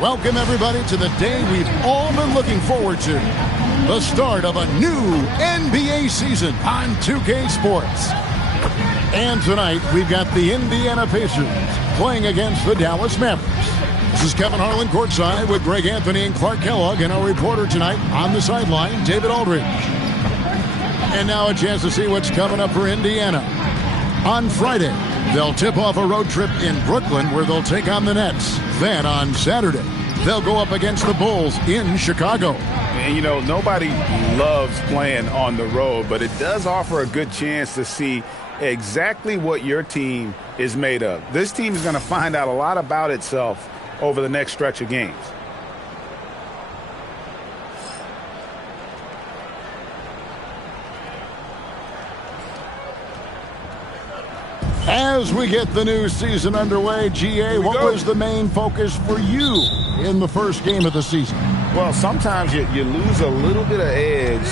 Welcome, everybody, to the day we've all been looking forward to. The start of a new NBA season on 2K Sports. And tonight, we've got the Indiana Pacers playing against the Dallas Mavericks. This is Kevin Harlan courtside with Greg Anthony and Clark Kellogg, and our reporter tonight on the sideline, David Aldridge. And now a chance to see what's coming up for Indiana. On Friday, they'll tip off a road trip in Brooklyn where they'll take on the Nets. Then on Saturday, they'll go up against the Bulls in Chicago. And, you know, nobody loves playing on the road, but it does offer a good chance to see exactly what your team is made of. This team is going to find out a lot about itself over the next stretch of games. As we get the new season underway, GA, what was the main focus for you in the first game of the season? Well, sometimes you lose a little bit of edge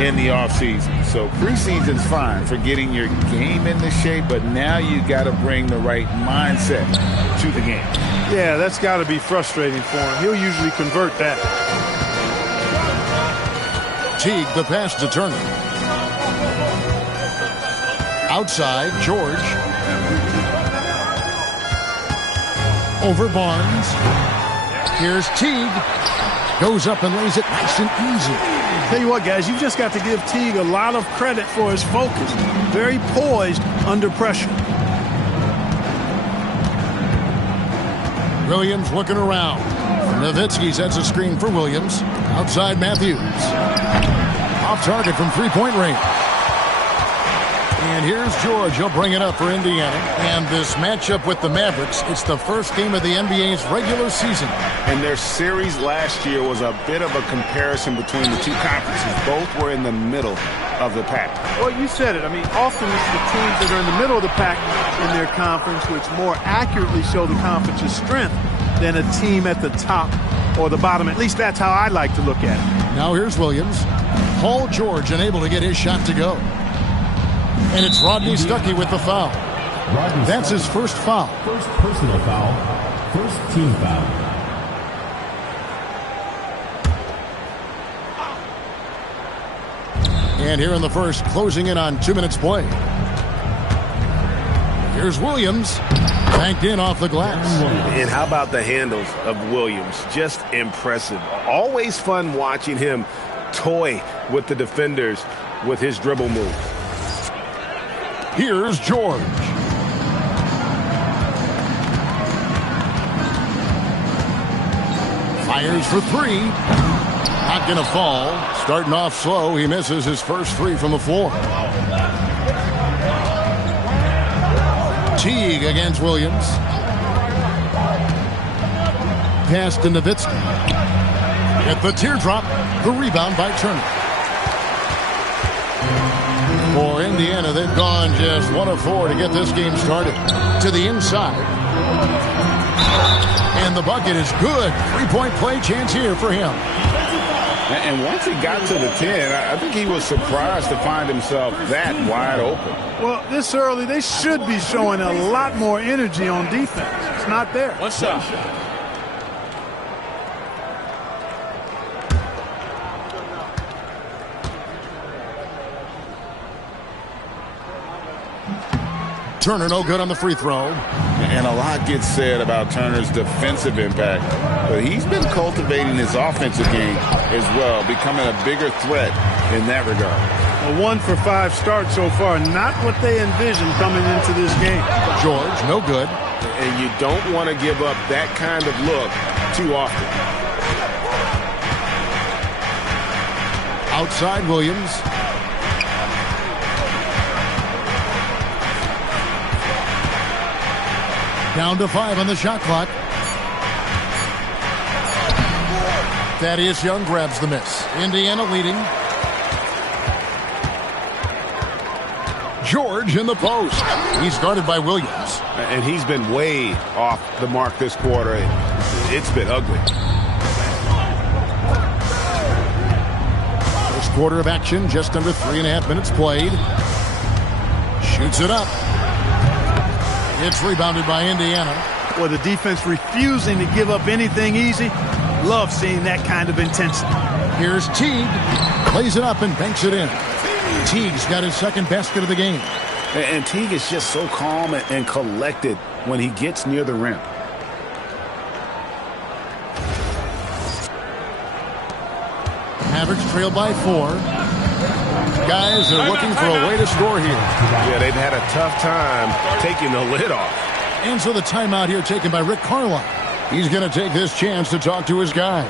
in the offseason. So preseason's fine for getting your game into shape, but now you got to bring the right mindset to the game. Yeah, that's got to be frustrating for him. He'll usually convert that. Teague, the pass to Turner. Outside, George. Over Barnes. Here's Teague. Goes up and lays it nice and easy. Tell you what, guys, you've just got to give Teague a lot of credit for his focus. Very poised under pressure. Williams looking around. Nowitzki sets a screen for Williams. Outside Matthews. Off target from three-point range. And here's George. He'll bring it up for Indiana. And this matchup with the Mavericks, it's the first game of the NBA's regular season. And their series last year was a bit of a comparison between the two conferences. Both were in the middle of the pack. Well, you said it. I mean, often it's the teams that are in the middle of the pack in their conference which more accurately show the conference's strength than a team at the top or the bottom. At least that's how I like to look at it. Now here's Williams. Paul George unable to get his shot to go. And it's Rodney Stuckey with the foul. That's his first foul. First personal foul. First team foul. And here in the first, closing in on 2 minutes play. Here's Williams. Banked in off the glass. And how about the handles of Williams? Just impressive. Always fun watching him toy with the defenders with his dribble move. Here's George. Fires for three. Not going to fall. Starting off slow, he misses his first three from the floor. Teague against Williams. Pass to Nowitzki. At the teardrop, the rebound by Turner. For Indiana, they've gone just 1 of 4 to get this game started. To the inside. And the bucket is good. 3-point play chance here for him. And once he got to the 10, I think he was surprised to find himself that wide open. Well, this early, they should be showing a lot more energy on defense. It's not there. One shot. Turner no good on the free throw. And a lot gets said about Turner's defensive impact, but he's been cultivating his offensive game as well, becoming a bigger threat in that regard. A 1 for 5 start so far, not what they envisioned coming into this game. George, no good. And you don't want to give up that kind of look too often. Outside Williams. Down to 5 on the shot clock. Thaddeus Young grabs the miss. Indiana leading. George in the post. He's guarded by Williams. And he's been way off the mark this quarter. It's been ugly. First quarter of action, just under 3.5 minutes played. Shoots it up. It's rebounded by Indiana. or the defense refusing to give up anything easy. Love seeing that kind of intensity. Here's Teague. Plays it up and banks it in. Teague's got his second basket of the game. And Teague is just so calm and collected when he gets near the rim. Mavericks trail by 4. Guys are looking for a way to score here. Yeah, they've had a tough time taking the lid off. And so the timeout here taken by Rick Carlisle. He's going to take this chance to talk to his guys.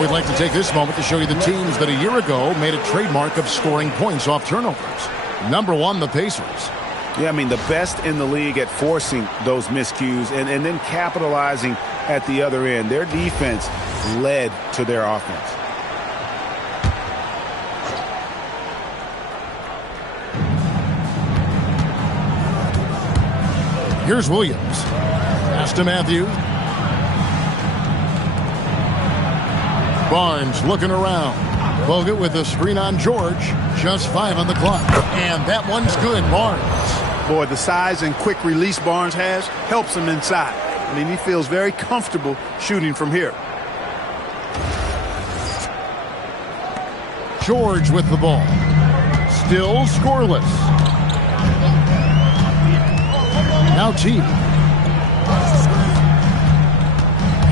We'd like to take this moment to show you the teams that a year ago made a trademark of scoring points off turnovers. Number 1, the Pacers. Yeah, I mean, the best in the league at forcing those miscues and then capitalizing at the other end. Their defense led to their offense. Here's Williams. Pass to Matthews. Barnes looking around. Bogut with a screen on George. Just 5 on the clock. And that one's good, Barnes. Boy, the size and quick release Barnes has helps him inside. I mean, he feels very comfortable shooting from here. George with the ball. Still scoreless. Now Teague.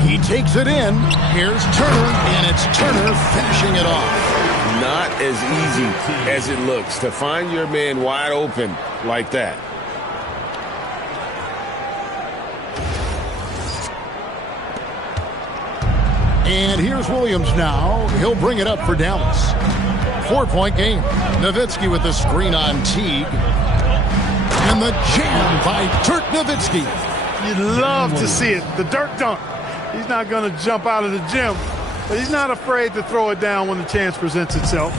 He takes it in. Here's Turner, and it's Turner finishing it off. Not as easy as it looks to find your man wide open like that. And here's Williams now. He'll bring it up for Dallas. 4-point game. Nowitzki with the screen on Teague. And the jam by Dirk Nowitzki. You'd love to see it. The Dirk dunk. He's not going to jump out of the gym, but he's not afraid to throw it down when the chance presents itself.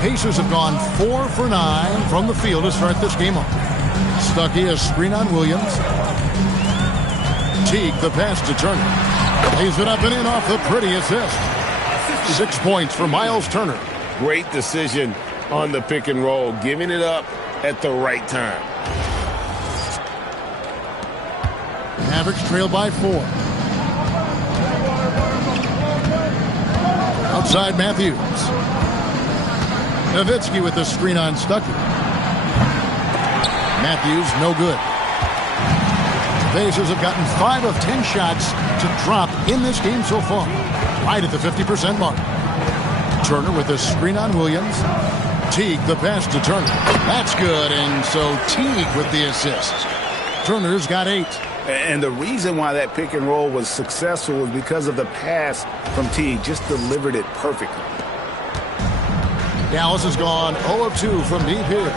Pacers have gone 4 for 9 from the field to start this game off. Stuckey, a screen on Williams. Teague, the pass to Turner. Lays it up and in off the pretty assist. 6 points for Miles Turner. Great decision on the pick and roll, giving it up at the right time. Mavericks trail by 4. Outside Matthews. Nowitzki with the screen on Stuckey. Matthews, no good. Pacers have gotten 5 of 10 shots to drop in this game so far. Right at the 50% mark. Turner with the screen on Williams. Teague, the pass to Turner. That's good, and so Teague with the assist. Turner's got 8. And the reason why that pick and roll was successful was because of the pass from Teague. Just delivered it perfectly. Dallas has gone 0 of 2 from deep here.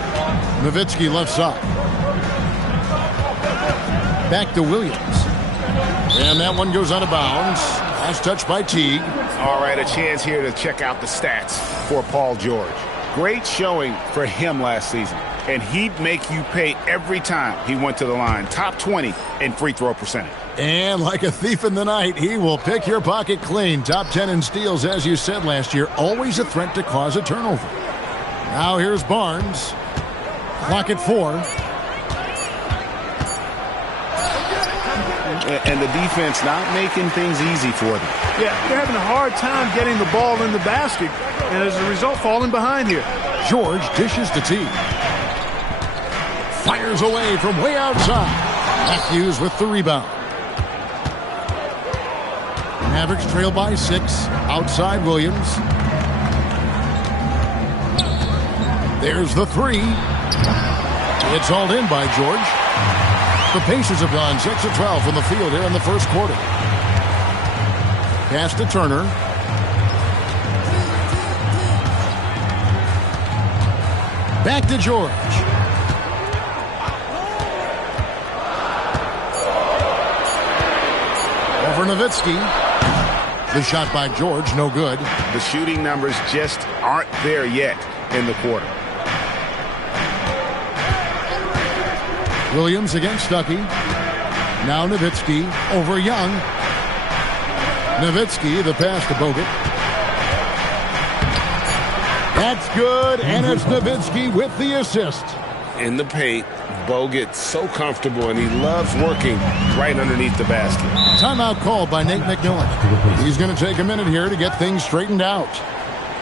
Nowitzki left side. Back to Williams. And that one goes out of bounds. Last touch by Teague. All right, a chance here to check out the stats for Paul George. Great showing for him last season. and he'd make you pay every time he went to the line. Top 20 in free throw percentage. And like a thief in the night, he will pick your pocket clean. Top 10 in steals, as you said last year. Always a threat to cause a turnover. Now here's Barnes. Clock at 4. And the defense not making things easy for them. Yeah, they're having a hard time getting the ball in the basket, and as a result, falling behind here. George dishes to T. Fires away from way outside. Matthews with the rebound. Mavericks trail by 6. Outside Williams. There's the 3. It's hauled in by George. The Pacers have gone 6 of 12 from the field here in the first quarter. Pass to Turner. Back to George. Over Nowitzki. The shot by George, no good. The shooting numbers just aren't there yet in the quarter. Williams against Stuckey. Now Nowitzki over Young. Nowitzki, the pass to Bogut. That's good, and it's Nowitzki with the assist. In the paint, Bogut so comfortable, and he loves working right underneath the basket. Timeout called by Nate McMillan. He's going to take a minute here to get things straightened out.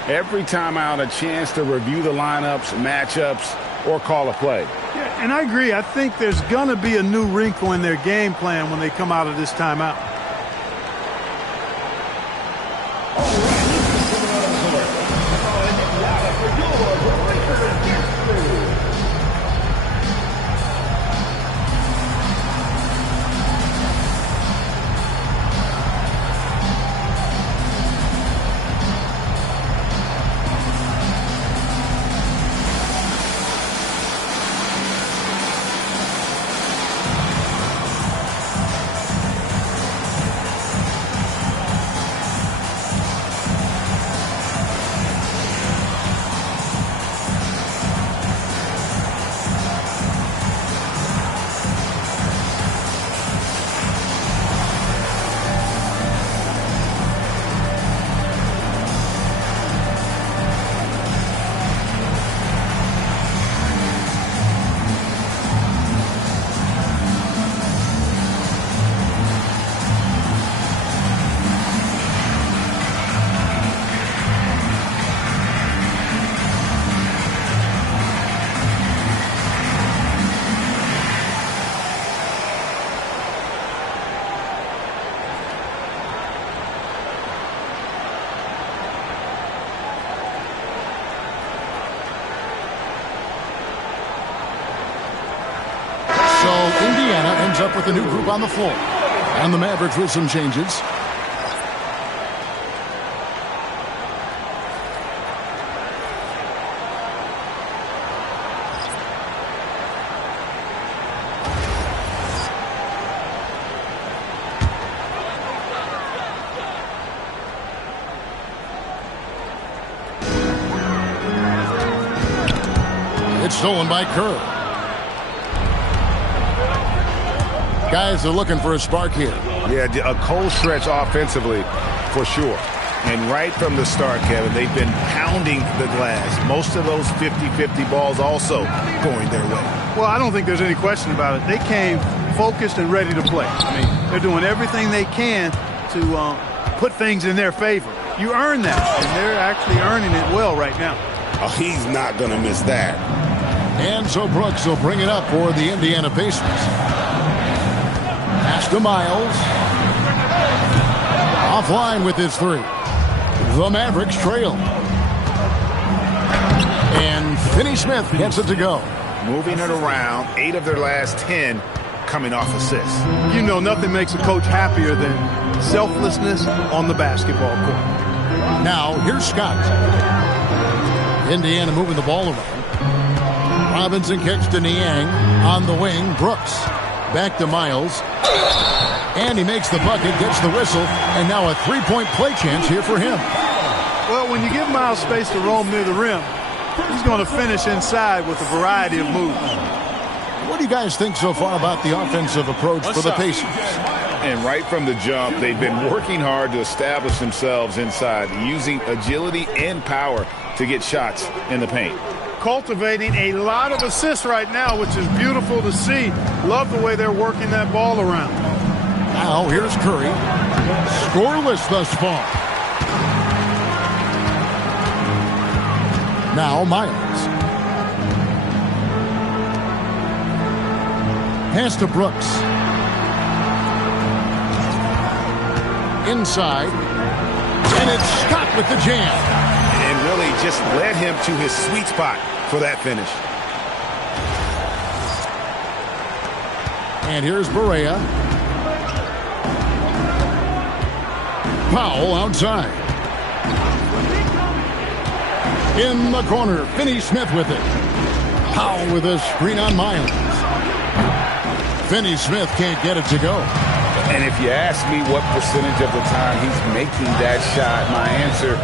Every timeout, a chance to review the lineups, matchups, or call a play. Yeah, and I agree. I think there's going to be a new wrinkle in their game plan when they come out of this timeout. Indiana ends up with a new group on the floor. And the Mavericks with some changes. It's stolen by Kerr. Guys are looking for a spark here. Yeah, a cold stretch offensively for sure. And right from the start, Kevin, they've been pounding the glass. Most of those 50-50 balls also going their way. Well, I don't think there's any question about it. They came focused and ready to play. I mean, they're doing everything they can to put things in their favor. You earn that, and they're actually earning it well right now. Oh, he's not going to miss that. And so Brooks will bring it up for the Indiana Pacers. Pass to Miles. Offline with his 3. The Mavericks trail. And Finney Smith gets it to go. Moving it around, 8 of their last 10 coming off assists. You know, nothing makes a coach happier than selflessness on the basketball court. Now, here's Scott. Indiana moving the ball around. Robinson kicks to Niang. On the wing, Brooks. Back to Miles. And he makes the bucket, gets the whistle, and now a 3-point play chance here for him. Well, when you give Miles space to roam near the rim, He's going to finish inside with a variety of moves. What do you guys think so far about the offensive approach for the Pacers? And right from the jump, they've been working hard to establish themselves inside, using agility and power to get shots in the paint. Cultivating a lot of assists right now, which is beautiful to see. Love the way they're working that ball around. Now here's Curry. Scoreless thus far. Now Miles. Pass to Brooks. Inside. And it's Scott with the jam. And really just led him to his sweet spot for that finish. And here's Barea. Powell outside. In the corner, Finney-Smith with it. Powell with a screen on Miles. Finney-Smith can't get it to go. And if you ask me what percentage of the time he's making that shot, my answer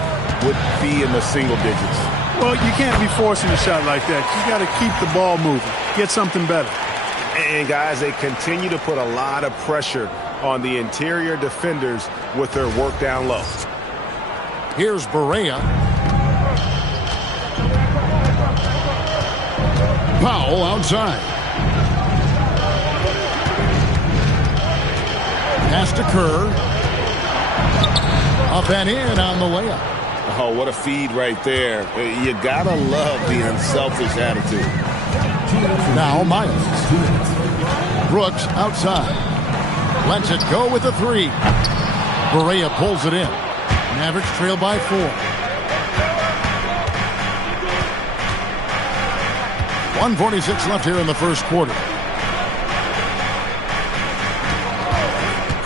would be in the single digits. Well, you can't be forcing a shot like that. You got to keep the ball moving. Get something better. And, guys, they continue to put a lot of pressure on the interior defenders with their work down low. Here's Barea. Powell outside. Pass to Kerr. Up and in on the layup. Oh, what a feed right there. You gotta love the unselfish attitude. Now Miles. Brooks outside. Lets it go with a three. Barea pulls it in. Mavericks trail by 4. 1:46 left here in the first quarter.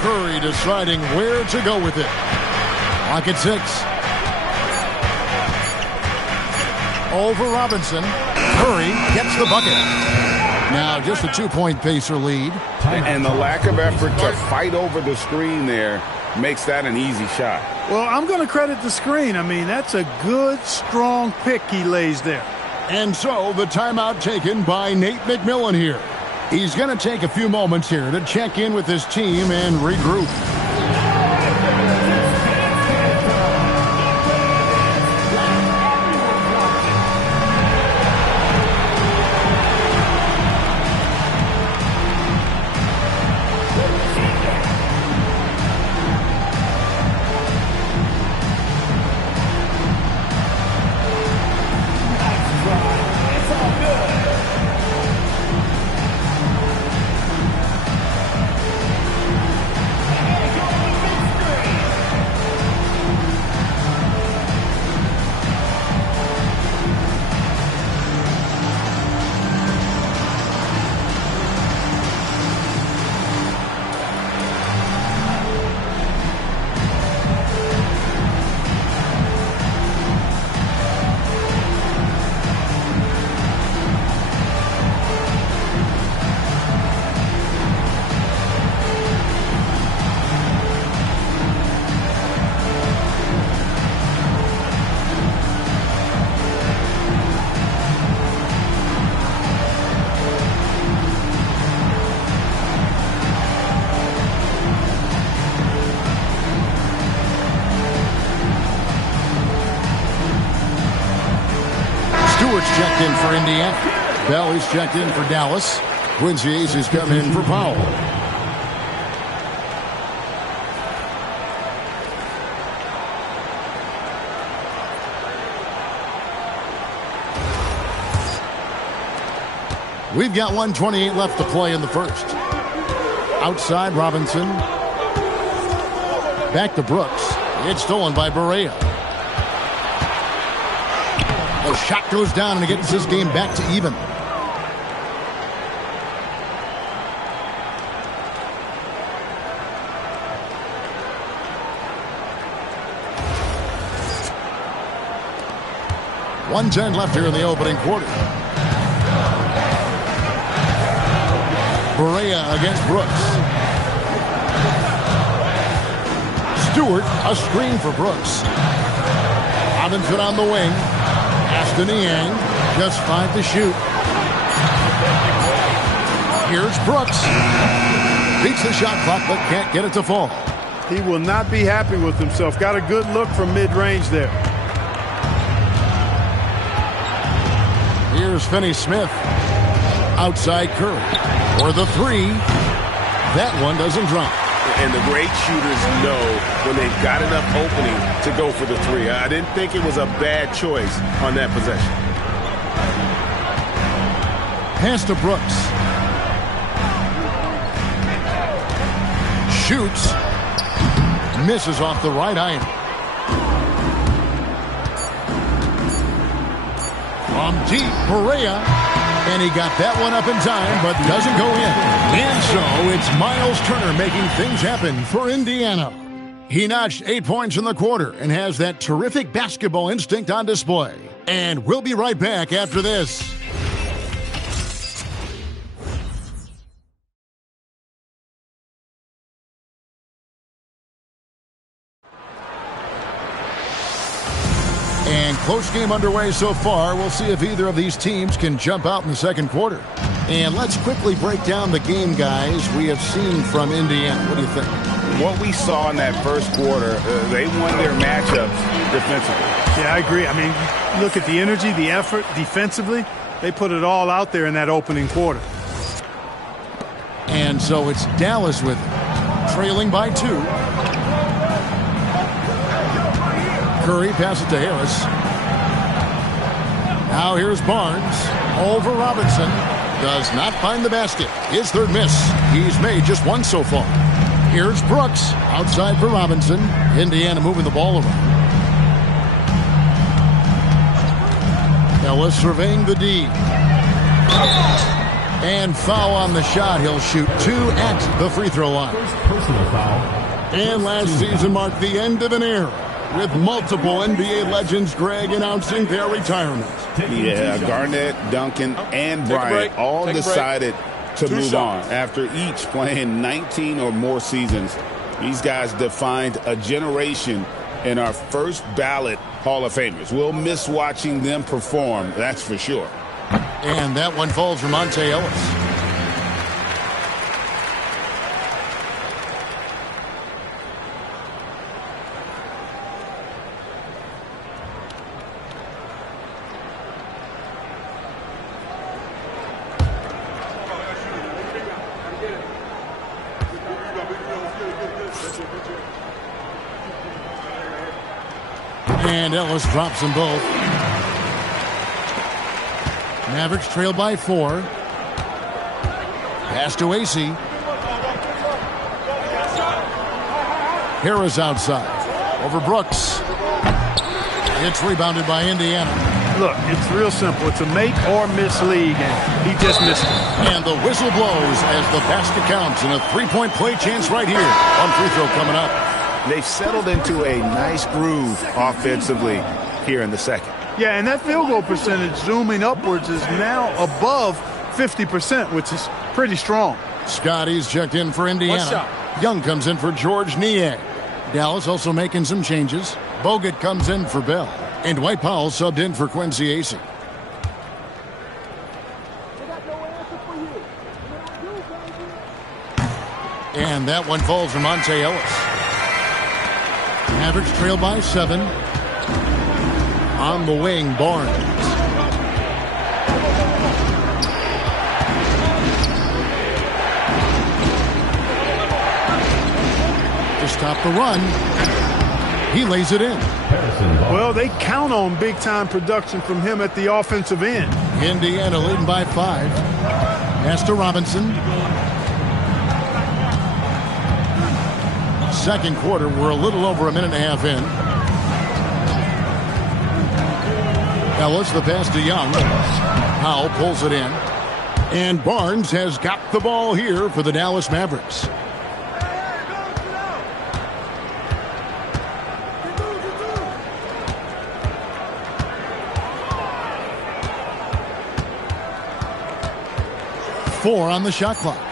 Curry deciding where to go with it. Clock at 6. Over Robinson. Curry gets the bucket. Now just a 2-point Pacer lead. And the lack of effort to fight over the screen there makes that an easy shot. Well, I'm going to credit the screen. I mean, that's a good, strong pick he lays there. And so the timeout taken by Nate McMillan here. He's going to take a few moments here to check in with his team and regroup. Stewart's checked in for Indiana. Bell is checked in for Dallas. Quincy Ace has come in for Powell. We've got 1:28 left to play in the first. Outside Robinson. Back to Brooks. It's stolen by Barea. The shot goes down and it gets this game back to even. .110 left here in the opening quarter. Barea against Brooks. Stewart, a screen for Brooks. Robinson on the wing. Pass to Niang. Just 5 to shoot. Here's Brooks. Beats the shot clock, but can't get it to fall. He will not be happy with himself. Got a good look from mid-range there. Here's Finney-Smith. Outside Curry. For the 3. That one doesn't drop. And the great shooters know when they've got enough opening to go for the 3. I didn't think it was a bad choice on that possession. Pass to Brooks. Shoots. Misses off the right iron. From deep, Perea. And he got that one up in time, but doesn't go in. And so it's Miles Turner making things happen for Indiana. He notched 8 points in the quarter and has that terrific basketball instinct on display. And we'll be right back after this. And close game underway so far. We'll see if either of these teams can jump out in the second quarter. And let's quickly break down the game, guys, we have seen from Indiana. What do you think? What we saw in that first quarter, they won their matchups defensively. Yeah, I agree. I mean, look at the energy, the effort defensively. They put it all out there in that opening quarter. And so it's Dallas with it, trailing by 2. Curry passes to Harris. Now here's Barnes over Robinson. Does not find the basket. His third miss. He's made just 1 so far. Here's Brooks outside for Robinson. Indiana moving the ball around. Ellis surveying the D. And foul on the shot. He'll shoot 2 at the free throw line. First personal foul. And last season marked the end of an era, with multiple NBA legends, Greg, announcing their retirement. Yeah, Garnett, Duncan, and Bryant all decided to move on after each playing 19 or more seasons. These guys defined a generation and our first ballot Hall of Famers. We'll miss watching them perform, that's for sure. And that one falls for Monte Ellis. And Ellis drops them both. Mavericks trail by 4. Pass to AC. Harris outside. Over Brooks. It's rebounded by Indiana. Look, it's real simple. It's a make or miss league, and he just missed it. And the whistle blows as the basket counts, and a 3-point play chance right here. One free throw coming up. They've settled into a nice groove offensively here in the second. Yeah, and that field goal percentage zooming upwards is now above 50%, which is pretty strong. Scotty's checked in for Indiana. Young comes in for George Niang. Dallas also making some changes. Bogut comes in for Bell. And Dwight Powell subbed in for Quincy Acey. And that one falls for Monte Ellis. Mavericks trail by 7. On the wing, Barnes. To stop the run, he lays it in. Well, they count on big-time production from him at the offensive end. Indiana leading by 5. Pass to Robinson. Second quarter, we're a little over a minute and a half in. Ellis, the pass to Young. Powell pulls it in. And Barnes has got the ball here for the Dallas Mavericks. Four on the shot clock.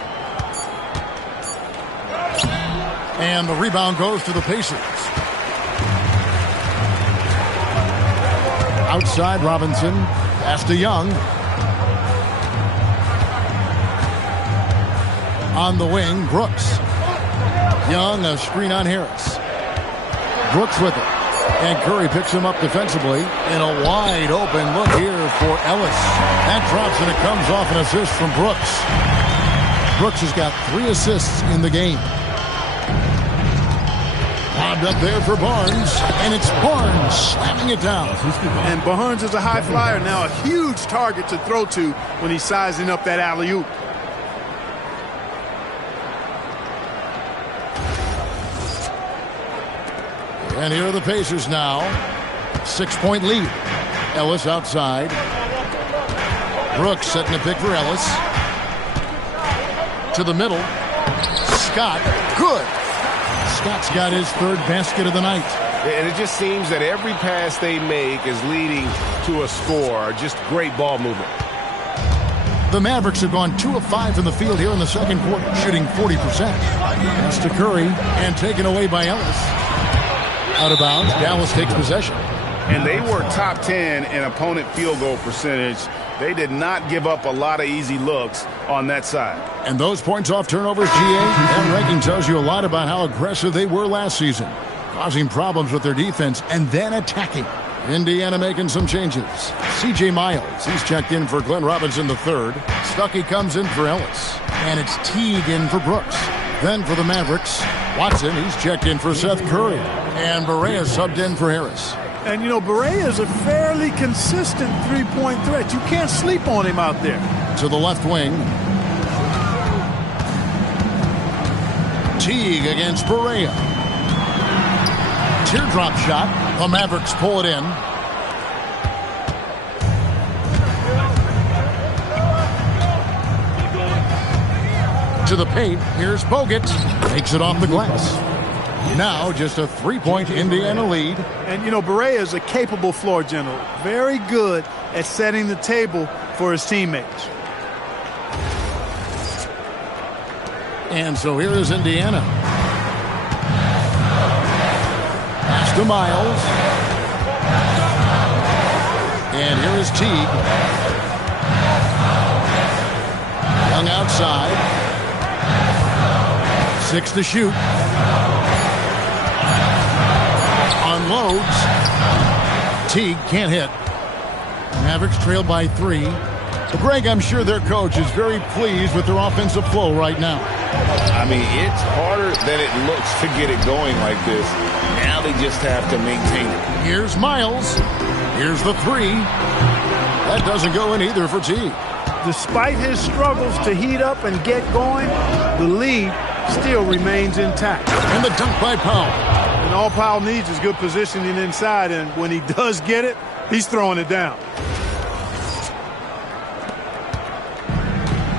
And the rebound goes to the Pacers. Outside Robinson. Pass to Young. On the wing, Brooks. Young, a screen on Harris. Brooks with it. And Curry picks him up defensively. In a wide open look here for Ellis. That drops and it comes off an assist from Brooks. Brooks has got 3 assists in the game. Lobbed up there for Barnes. And it's Barnes slamming it down. And Barnes is a high flyer now. A huge target to throw to when he's sizing up that alley-oop. And here are the Pacers now. 6-point lead. Ellis outside. Brooks setting a pick for Ellis. To the middle. Scott. Good. Scott's got his 3rd basket of the night. And it just seems that every pass they make is leading to a score. Just great ball movement. The Mavericks have gone 2 of 5 from the field here in the second quarter, shooting 40%. Pass to Curry and taken away by Ellis. Out of bounds. Dallas takes possession. And they were top 10 in opponent field goal percentage. They did not give up a lot of easy looks on that side. And those points off turnovers, GA, that ranking tells you a lot about how aggressive they were last season, causing problems with their defense and then attacking. Indiana making some changes. C.J. Miles, he's checked in for Glenn Robinson III. Stuckey comes in for Ellis. And it's Teague in for Brooks. Then for the Mavericks, Watson, he's checked in for Seth Curry. And Barea subbed in for Harris. And, you know, Barea is a fairly consistent three-point threat. You can't sleep on him out there. To the left wing. Teague against Barea. Teardrop shot. The Mavericks pull it in. To the paint. Here's Bogut. Takes it off the glass. Now just a 3-point Indiana lead. And, you know, Barea is a capable floor general. Very good at setting the table for his teammates. And so here is Indiana. Pass to Miles. And here is Teague. Young outside. 6 to shoot. Unloads. Teague can't hit. Mavericks trailed by 3. But Greg, I'm sure their coach is very pleased with their offensive flow right now. I mean, it's harder than it looks to get it going like this. Now they just have to maintain it. Here's Miles. Here's the 3. That doesn't go in either for Teague. Despite his struggles to heat up and get going, the lead still remains intact. And the dunk by Powell. And all Powell needs is good positioning inside, and when he does get it, he's throwing it down.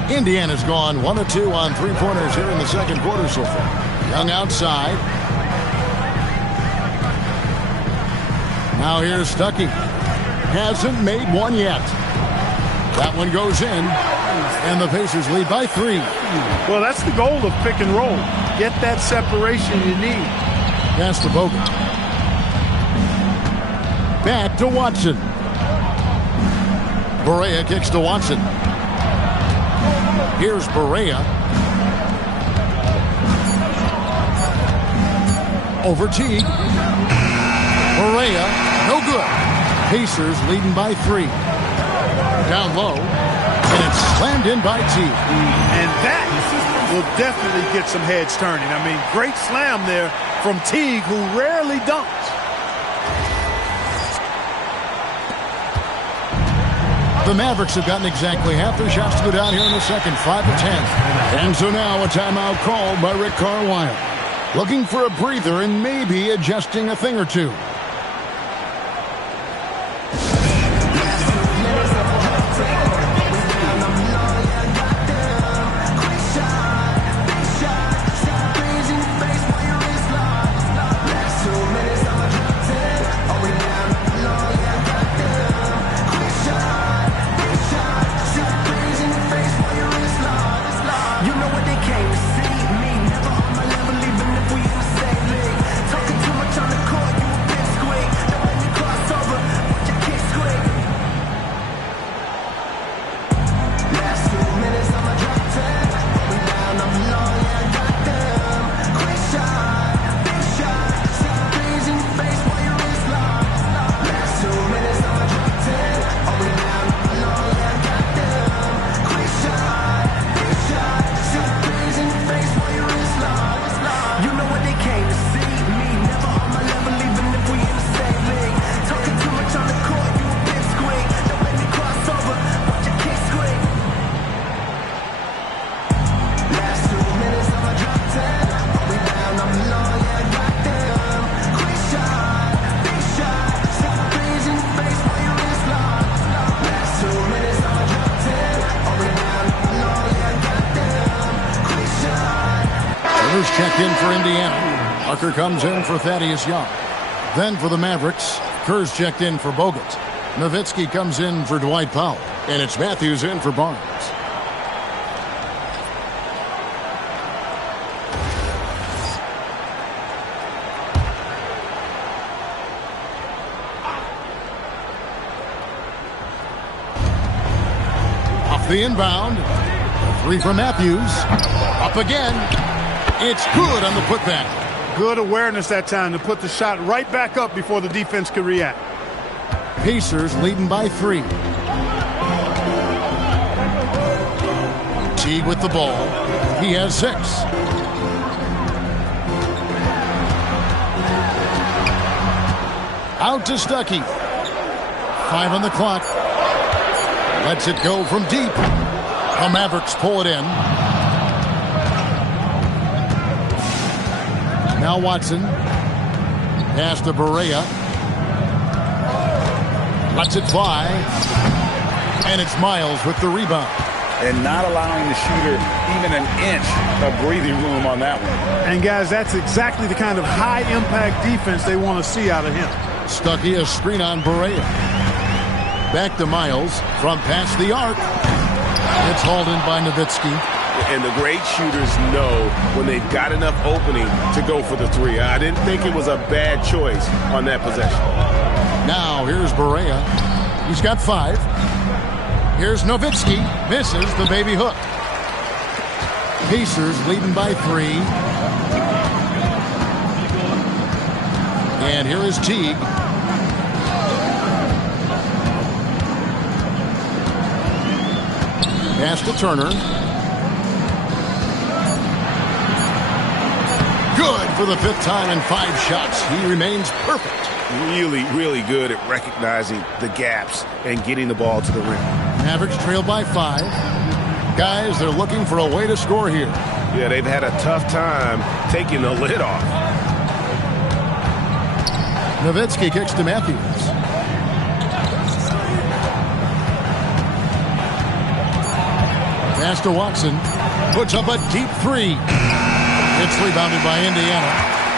Indiana's gone 1 of 2 on 3-pointers here in the second quarter so far. Young outside. Now here's Stuckey. Hasn't made one yet. That one goes in, and the Pacers lead by 3. Well, that's the goal of pick and roll. Get that separation you need. Pass to Bogut. Back to Watson. Barea kicks to Watson. Here's Barea. Over Teague. Barea, no good. Pacers leading by 3. Down low, and it's slammed in by Teague. And that will definitely get some heads turning. I mean, great slam there from Teague, who rarely dunks. The Mavericks have gotten exactly half their shots to go down here in the second, 5 of 10. And so now a timeout called by Rick Carlisle. Looking for a breather and maybe adjusting a thing or two. Checked in for Indiana. Tucker comes in for Thaddeus Young. Then for the Mavericks, Kerr's checked in for Bogut. Nowitzki comes in for Dwight Powell. And it's Matthews in for Barnes. Off the inbound. 3 for Matthews. Up again. It's good on the putback. Good awareness that time to put the shot right back up before the defense could react. Pacers leading by 3. Teague with the ball. He has 6. Out to Stuckey. 5 on the clock. Lets it go from deep. The Mavericks pull it in. Now Watson. Pass to Barea. Lets it fly. And it's Miles with the rebound. And not allowing the shooter even an inch of breathing room on that one. And, guys, that's exactly the kind of high-impact defense they want to see out of him. Stuckey, a screen on Barea. Back to Miles from past the arc. It's hauled in by Nowitzki. And the great shooters know when they've got enough opening to go for the 3. I didn't think it was a bad choice on that possession. Now here's Barea. He's got 5. Here's Nowitzki. Misses the baby hook. Pacers leading by 3. And here is Teague. Pass to Turner. Good for the 5th time in 5 shots. He remains perfect. Really, really good at recognizing the gaps and getting the ball to the rim. Mavericks trail by 5. Guys, they're looking for a way to score here. Yeah, they've had a tough time taking the lid off. Nowitzki kicks to Matthews. Pass to Watson. Puts up a deep 3. It's rebounded by Indiana.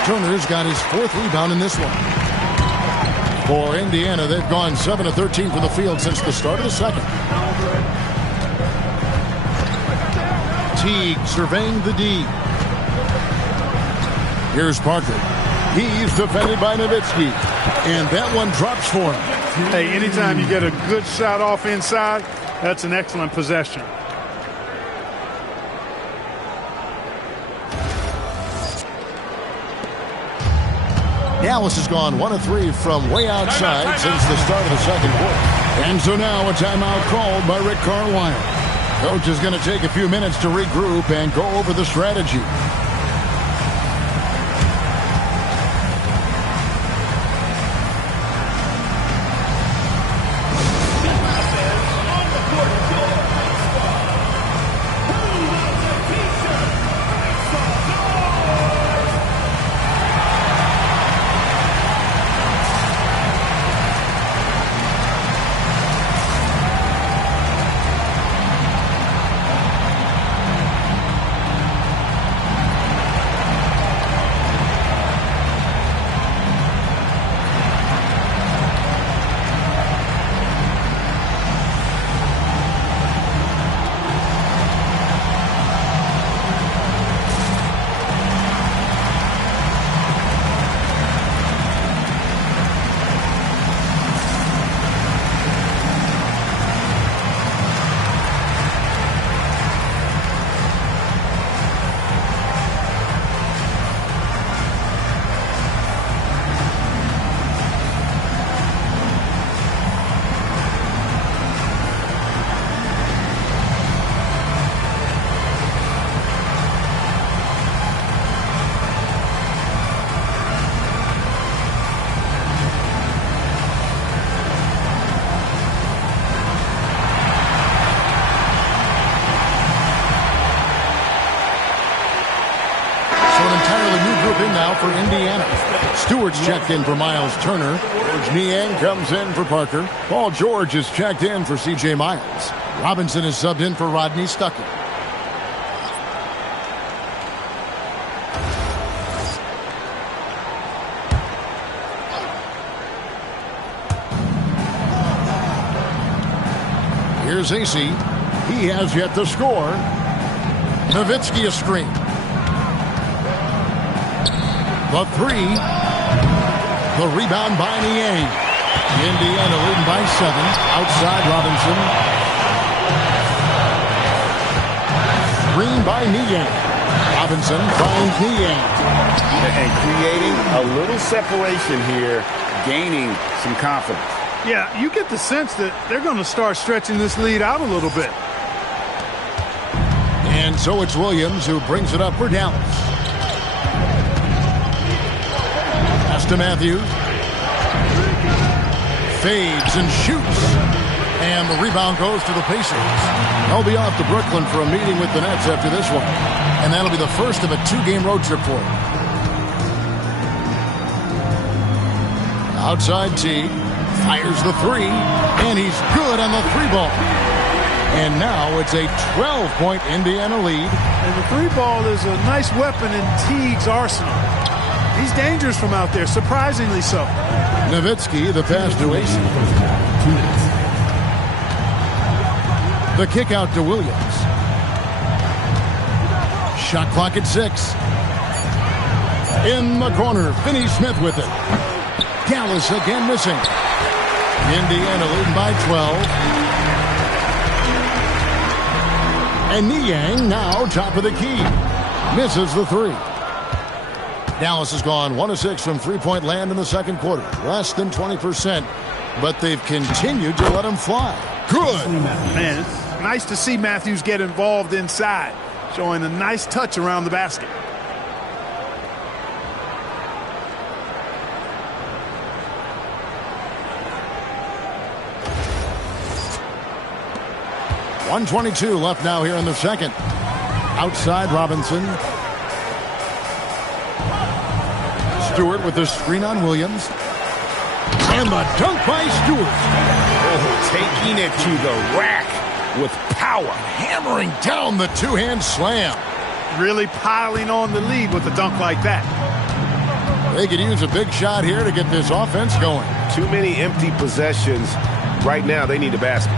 Turner's got his 4th rebound in this one. For Indiana, they've gone 7 of 13 from the field since the start of the second. Teague surveying the D. Here's Parker. He's defended by Nowitzki. And that one drops for him. Hey, anytime you get a good shot off inside, that's an excellent possession. Dallas has gone 1 of 3 from way outside since the start of the second quarter. And so now a timeout called by Rick Carlisle. Coach is going to take a few minutes to regroup and go over the strategy. in now for Indiana. Stewart's checked in for Miles Turner. George Niang comes in for Parker. Paul George is checked in for C.J. Miles. Robinson is subbed in for Rodney Stuckey. Here's AC. He has yet to score. Nowitzki a screen. The three. The rebound by Niang. Indiana leading by 7. Outside Robinson. Screen by Niang. Robinson finds Niang. And creating a little separation here, gaining some confidence. Yeah, you get the sense that they're going to start stretching this lead out a little bit. And so it's Williams who brings it up for Dallas. Pass to Matthews. Fades and shoots. And the rebound goes to the Pacers. They'll be off to Brooklyn for a meeting with the Nets after this one. And that'll be the first of a 2-game road trip for them. Outside T. Fires the three. And he's good on the 3-ball. And now it's a 12-point Indiana lead. And the 3-ball is a nice weapon in Teague's arsenal. He's dangerous from out there, surprisingly so. Nowitzki, the pass to AC. The kick out to Williams. Shot clock at 6. In the corner, Finney-Smith with it. Dallas again missing. Indiana leading by 12. And Niang now top of the key. Misses the 3. Dallas has gone 1 of 6 from three-point land in the second quarter. Less than 20%. But they've continued to let him fly. Good. Man, it's nice to see Matthews get involved inside. Showing a nice touch around the basket. .122 left now here in the second. Outside Robinson. Stewart with the screen on Williams. And the dunk by Stewart. Oh, taking it to the rack with power. Hammering down the two-hand slam. Really piling on the lead with a dunk like that. They could use a big shot here to get this offense going. Too many empty possessions. Right now, they need a basket.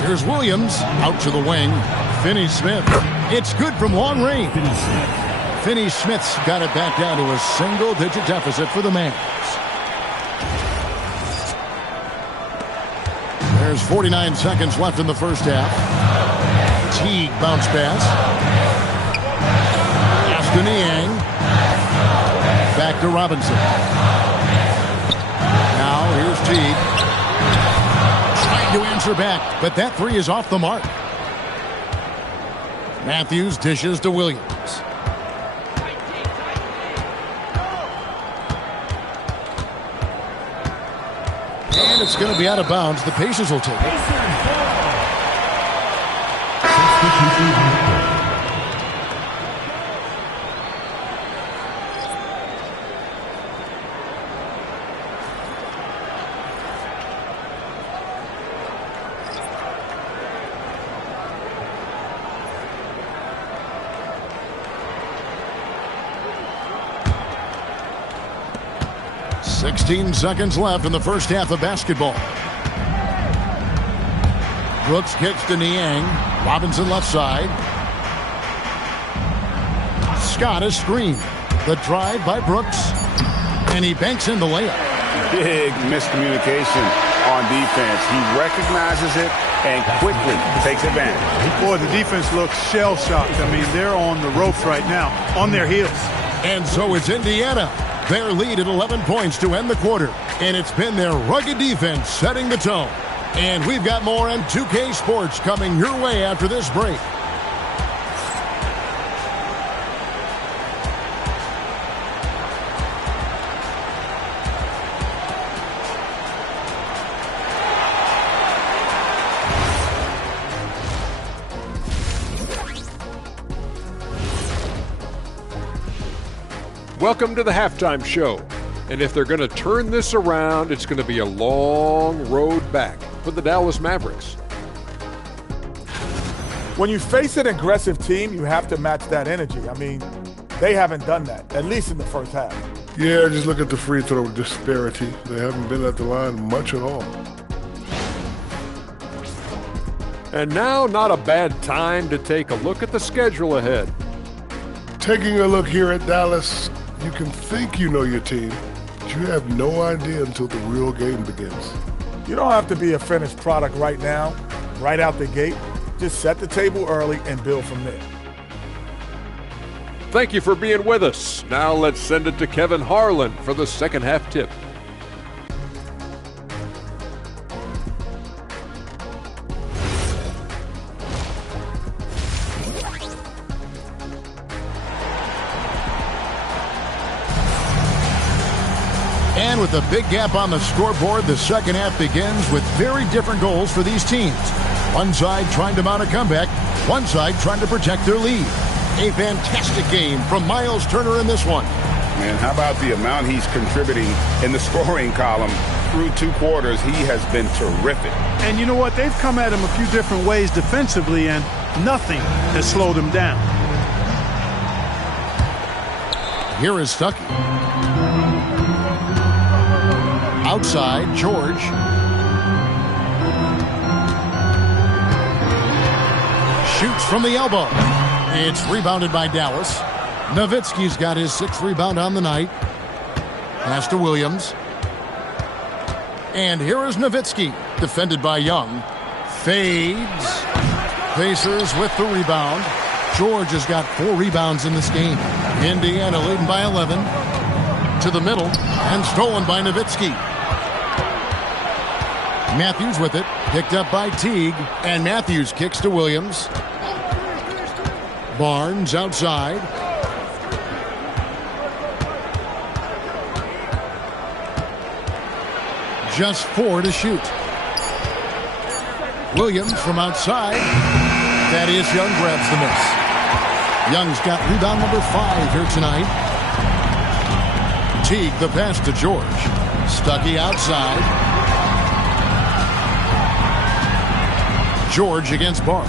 Here's Williams out to the wing. Finney-Smith. It's good from long range. Finney-Smith's got it back down to a single-digit deficit for the Mavs. There's 49 seconds left in the first half. Teague bounce pass. Pass to Niang. Back to Robinson. Now here's Teague. To answer back, but that 3 is off the mark. Matthews dishes to Williams. And it's going to be out of bounds. The Pacers will take it. .16 seconds left in the first half of basketball. Brooks kicks to Niang. Robinson left side. Scott is screened. The drive by Brooks. And he banks in the layup. Big miscommunication on defense. He recognizes it and quickly takes advantage. Boy, the defense looks shell-shocked. I mean, they're on the ropes right now, on their heels. And so it's Indiana. Their lead at 11 points to end the quarter. And it's been their rugged defense setting the tone. And we've got more on 2K Sports coming your way after this break. Welcome to the halftime show. And if they're going to turn this around, it's going to be a long road back for the Dallas Mavericks. When you face an aggressive team, you have to match that energy. I mean, they haven't done that, at least in the first half. Yeah, just look at the free throw disparity. They haven't been at the line much at all. And now, not a bad time to take a look at the schedule ahead. Taking a look here at Dallas, you can think you know your team, but you have no idea until the real game begins. You don't have to be a finished product right now, right out the gate. Just set the table early and build from there. Thank you for being with us. Now let's send it to Kevin Harlan for the second half tip. And with a big gap on the scoreboard, the second half begins with very different goals for these teams. One side trying to mount a comeback, one side trying to protect their lead. A fantastic game from Miles Turner in this one. Man, how about the amount he's contributing in the scoring column through 2 quarters? He has been terrific. And you know what? They've come at him a few different ways defensively, and nothing has slowed him down. Here is Stuckey. Outside, George. Shoots from the elbow. It's rebounded by Dallas. Nowitzki's got his 6th rebound on the night. Pass to Williams. And here is Nowitzki, defended by Young. Fades. Pacers with the rebound. George has got 4 rebounds in this game. Indiana leading by 11. To the middle, and stolen by Nowitzki. Matthews with it, picked up by Teague, and Matthews kicks to Williams. Barnes outside. Just 4 to shoot. Williams from outside. Thaddeus Young grabs the miss. Young's got rebound number 5 here tonight. Teague the pass to George. Stuckey outside. George against Barnes.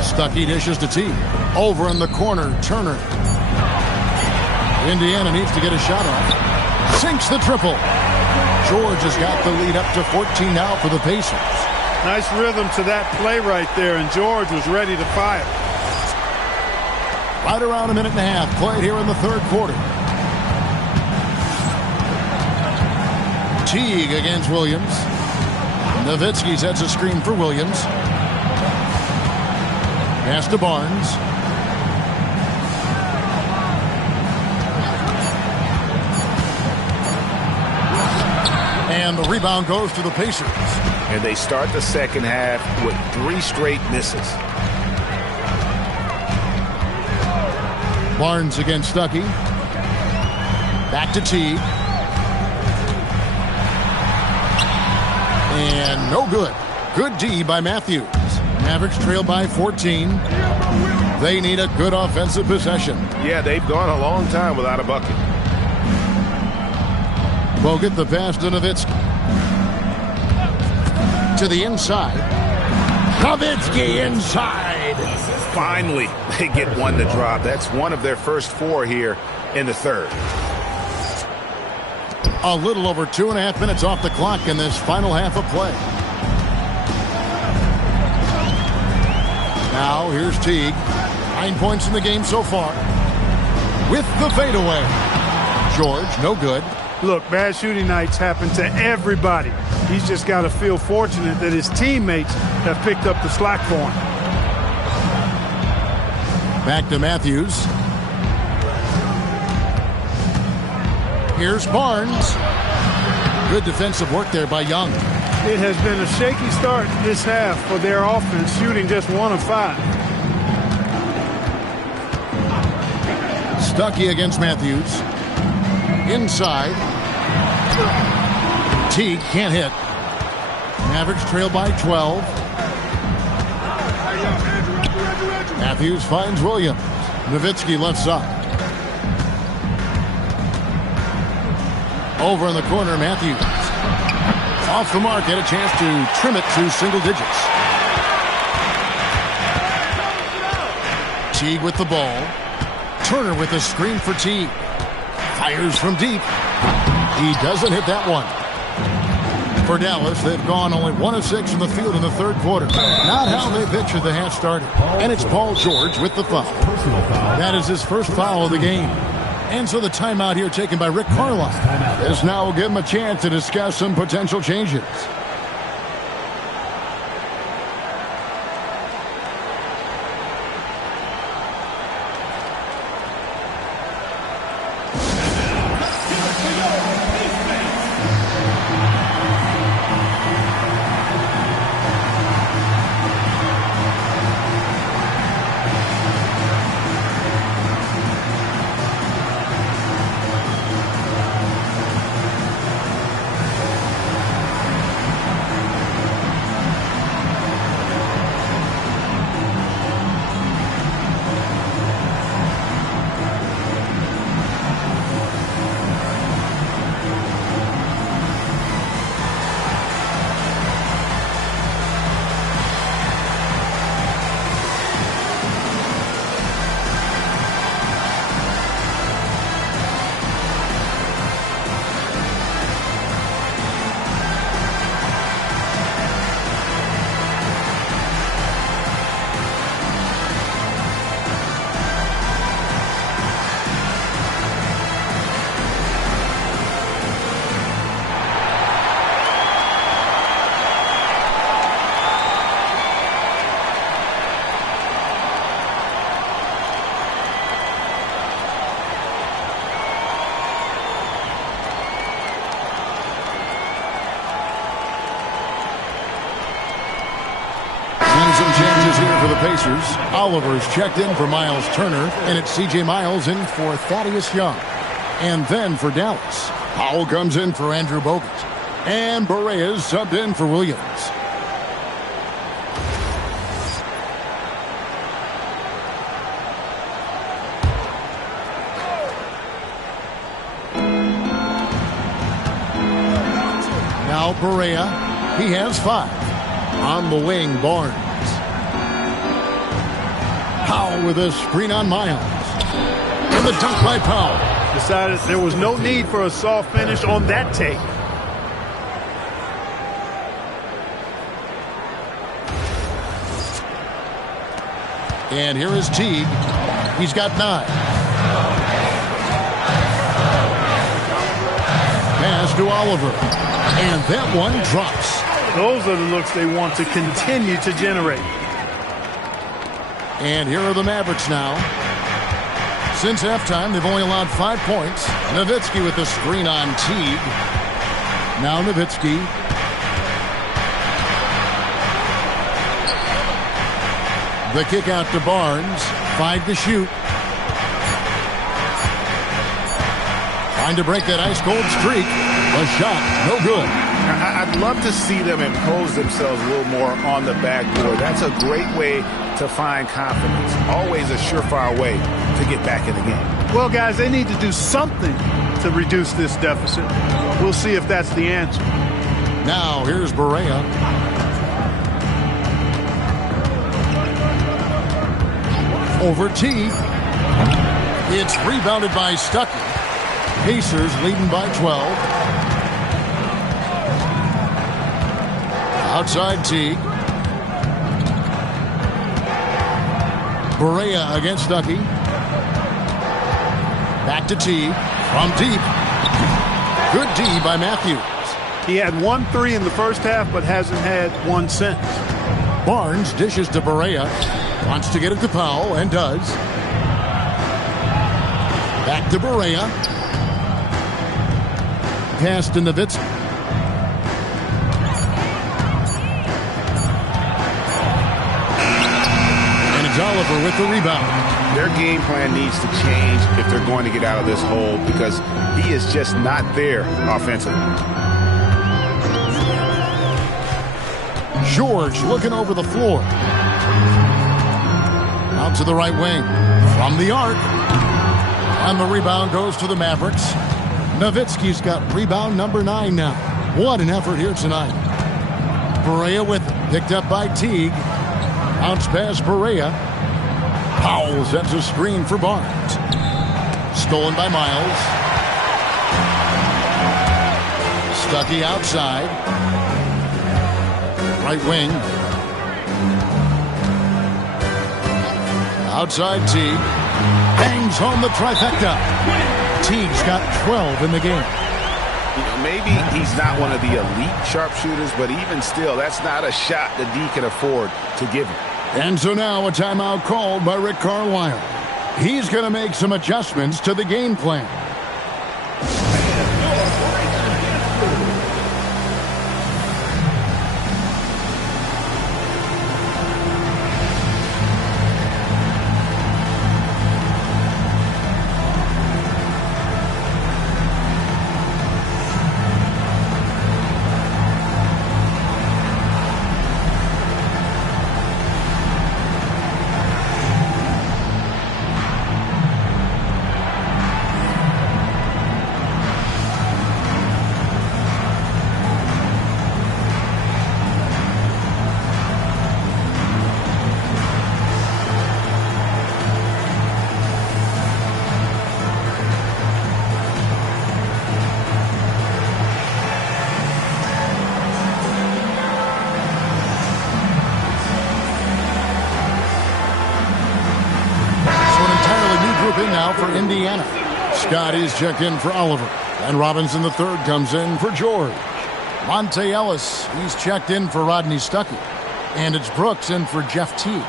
Stuckey dishes to Teague. Over in the corner, Turner. Indiana needs to get a shot off. Sinks the triple. George has got the lead up to 14 now for the Pacers. Nice rhythm to that play right there, and George was ready to fire. Right around a minute and a half played here in the 3rd quarter. Teague against Williams. Nowitzki sets a screen for Williams. Pass to Barnes. And the rebound goes to the Pacers. And they start the second half with 3 straight misses. Barnes against Stuckey. Back to Teague. And no good. Good D by Matthews. Mavericks trail by 14. They need a good offensive possession. Yeah, they've gone a long time without a bucket. Bogut the pass to Nowitzki. To the inside. Nowitzki inside. Finally, they get one to drop. That's one of their first 4 here in the 3rd. A little over 2.5 minutes off the clock in this final half of play. Now here's Teague. 9 points in the game so far. With the fadeaway. George, no good. Look, bad shooting nights happen to everybody. He's just got to feel fortunate that his teammates have picked up the slack for him. Back to Matthews. Here's Barnes. Good defensive work there by Young. It has been a shaky start this half for their offense, shooting just 1 of 5. Stuckey against Matthews. Inside. Teague can't hit. Mavericks trail by 12. Matthews finds Williams. Nowitzki left side. Over in the corner, Matthews. Off the mark, had a chance to trim it to single digits. Teague with the ball. Turner with a screen for Teague. Fires from deep. He doesn't hit that one. For Dallas, they've gone only 1 of 6 from the field in the third quarter. Not how they pictured the half started. And it's Paul George with the foul. That is his first foul of the game. And so the timeout here taken by Rick Carlisle. This now will give him a chance to discuss some potential changes. Some changes here for the Pacers. Oliver's checked in for Miles Turner, and it's C.J. Miles in for Thaddeus Young. And then for Dallas, Powell comes in for Andrew Bogut. And Berea's subbed in for Williams. Now Berea, he has 5. On the wing, Barnes. Powell with a screen on Miles. And the dunk by Powell. Decided there was no need for a soft finish on that take. And here is Teague. He's got 9. Pass to Oliver. And that one drops. Those are the looks they want to continue to generate. And here are the Mavericks now. Since halftime, they've only allowed 5 points. Nowitzki with the screen on Teague. Now Nowitzki. The kick out to Barnes. 5 to shoot. Trying to break that ice-cold streak. A shot, no good. I'd love to see them impose themselves a little more on the backboard. That's a great way to find confidence. Always a surefire way to get back in the game. Well, guys, they need to do something to reduce this deficit. We'll see if that's the answer. Now, here's Berea. Over Teague. It's rebounded by Stuckey. Pacers leading by 12. Outside Teague. Berea against Stuckey. Back to Teague. From deep. Good D by Matthews. He had 1 3 in the first half, but hasn't had one since. Barnes dishes to Berea. Wants to get it to Powell, and does. Back to Berea. Pass to Nowitzki. And it's Oliver with the rebound. Their game plan needs to change if they're going to get out of this hole, because he is just not there offensively. George looking over the floor. Out to the right wing. From the arc. And the rebound goes to the Mavericks. Nowitzki's got rebound number 9 now. What an effort here tonight. Barea with it. Picked up by Teague. Bounce pass Barea. Powell sets a screen for Barnes. Stolen by Miles. Stuckey outside. Right wing. Outside Teague. Bangs home the trifecta. Teague's got 12 in the game. You know, maybe he's not one of the elite sharpshooters, but even still, that's not a shot that D can afford to give him. And so now a timeout called by Rick Carlisle. He's going to make some adjustments to the game plan. Now for Indiana. Scotty's checked in for Oliver. And Robinson III comes in for George. Monte Ellis, he's checked in for Rodney Stuckey. And it's Brooks in for Jeff Teague.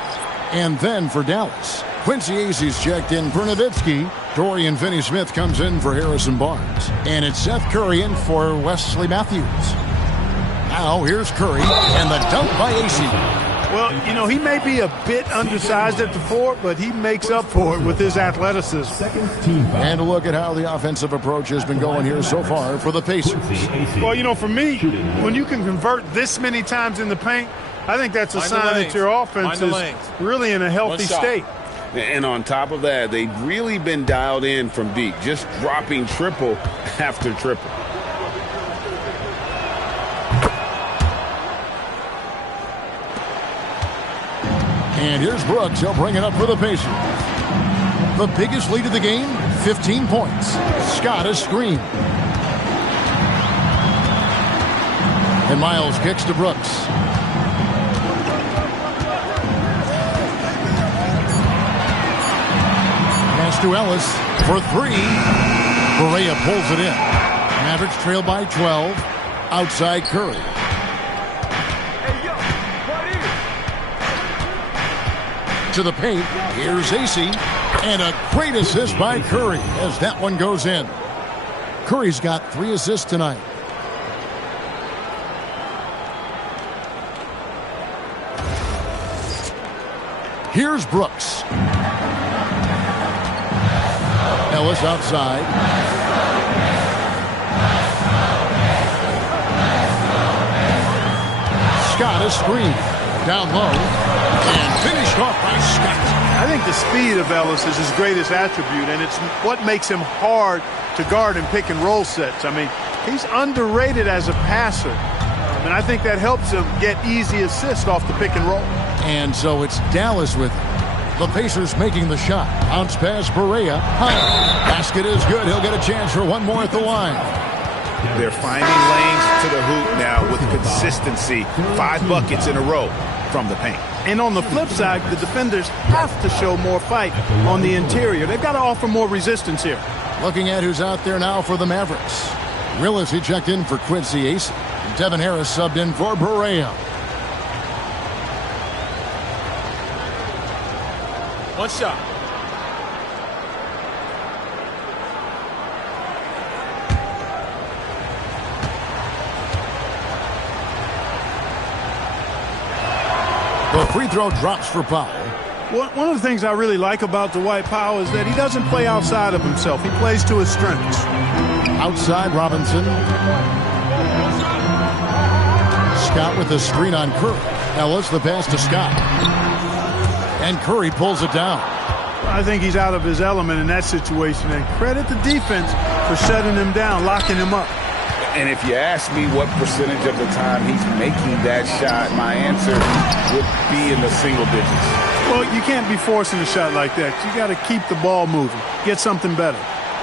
And then for Dallas, Quincy Acey's checked in for Nowitzki. Dorian Finney-Smith comes in for Harrison Barnes. And it's Seth Curry in for Wesley Matthews. Now here's Curry and the dunk by Acey. Well, you know, he may be a bit undersized at the 4, but he makes up for it with his athleticism. And look at how the offensive approach has been going here so far for the Pacers. Well, you know, for me, when you can convert this many times in the paint, I think that's a sign that your offense is really in a healthy state. And on top of that, they've really been dialed in from deep, just dropping triple after triple. And here's Brooks. He'll bring it up for the Pacers. The biggest lead of the game, 15 points. Scott a screen. And Miles kicks to Brooks. Pass to Ellis for 3. Barea pulls it in. Mavericks trail by 12. Outside Curry. To the paint. Here's Acey. And a great assist by Curry as that one goes in. Curry's got 3 assists tonight. Here's Brooks. Ellis outside. Scott a screen. Down low. And finished off by Scott. I think the speed of Ellis is his greatest attribute, and it's what makes him hard to guard in pick and roll sets. I mean, he's underrated as a passer, and I think that helps him get easy assists off the pick and roll. And so it's Dallas with it. The Pacers making the shot. Bounce pass Barea. Basket is good. He'll get a chance for one more at the line. They're finding lanes to the hoop now with consistency. 5 buckets in a row from the paint. And on the flip side, the defenders have to show more fight on the interior. They've got to offer more resistance here. Looking at who's out there now for the Mavericks. Willis, he checked in for Quincy Acey. Devin Harris subbed in for Barea. One shot. The free throw drops for Powell. One of the things I really like about Dwight Powell is that he doesn't play outside of himself. He plays to his strengths. Outside Robinson. Scott with the screen on Curry. Ellis the pass to Scott. And Curry pulls it down. I think he's out of his element in that situation, and credit the defense for shutting him down, locking him up. And if you ask me what percentage of the time he's making that shot, my answer would be in the single digits. Well, you can't be forcing a shot like that. You got to keep the ball moving, get something better.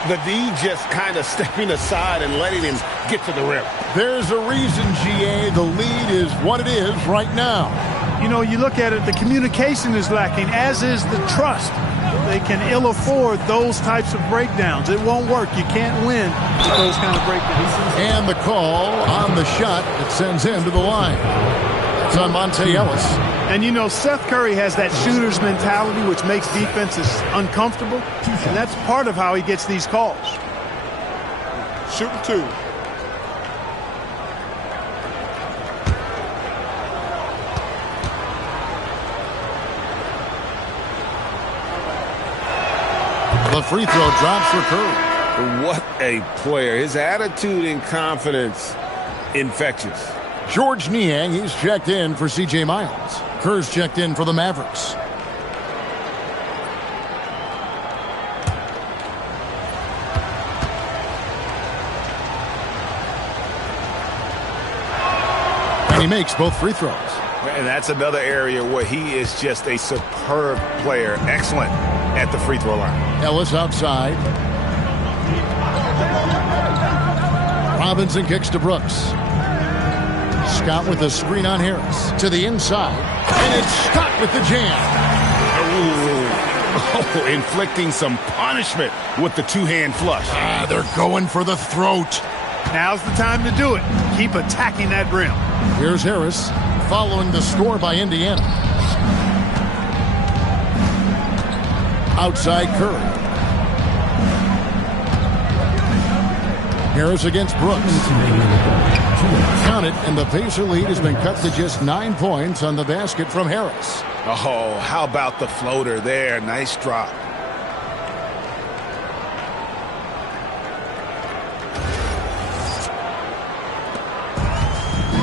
The D just kind of stepping aside and letting him get to the rim. There's a reason, GA, the lead is what it is right now. You know, you look at it, the communication is lacking, as is the trust. They can ill afford those types of breakdowns. It won't work. You can't win with those kind of breakdowns. And the call on the shot that sends him to the line. It's on Monte Ellis. And you know, Seth Curry has that shooter's mentality, which makes defenses uncomfortable. And that's part of how he gets these calls. Shooting 2. The free throw drops for Curry. What a player. His attitude and confidence, infectious. George Niang, he's checked in for C.J. Miles. Kerr's checked in for the Mavericks. And he makes both free throws. And that's another area where he is just a superb player. Excellent at the free throw line. Ellis outside. Robinson kicks to Brooks. Scott with the screen on Harris. To the inside. And it's Scott with the jam. Oh, inflicting some punishment with the two-hand flush. They're going for the throat. Now's the time to do it. Keep attacking that rim. Here's Harris following the score by Indiana. Outside Curry. Harris against Brooks. Count it, and the Pacer lead has been cut to just 9 points on the basket from Harris. Oh, how about the floater there? Nice drop.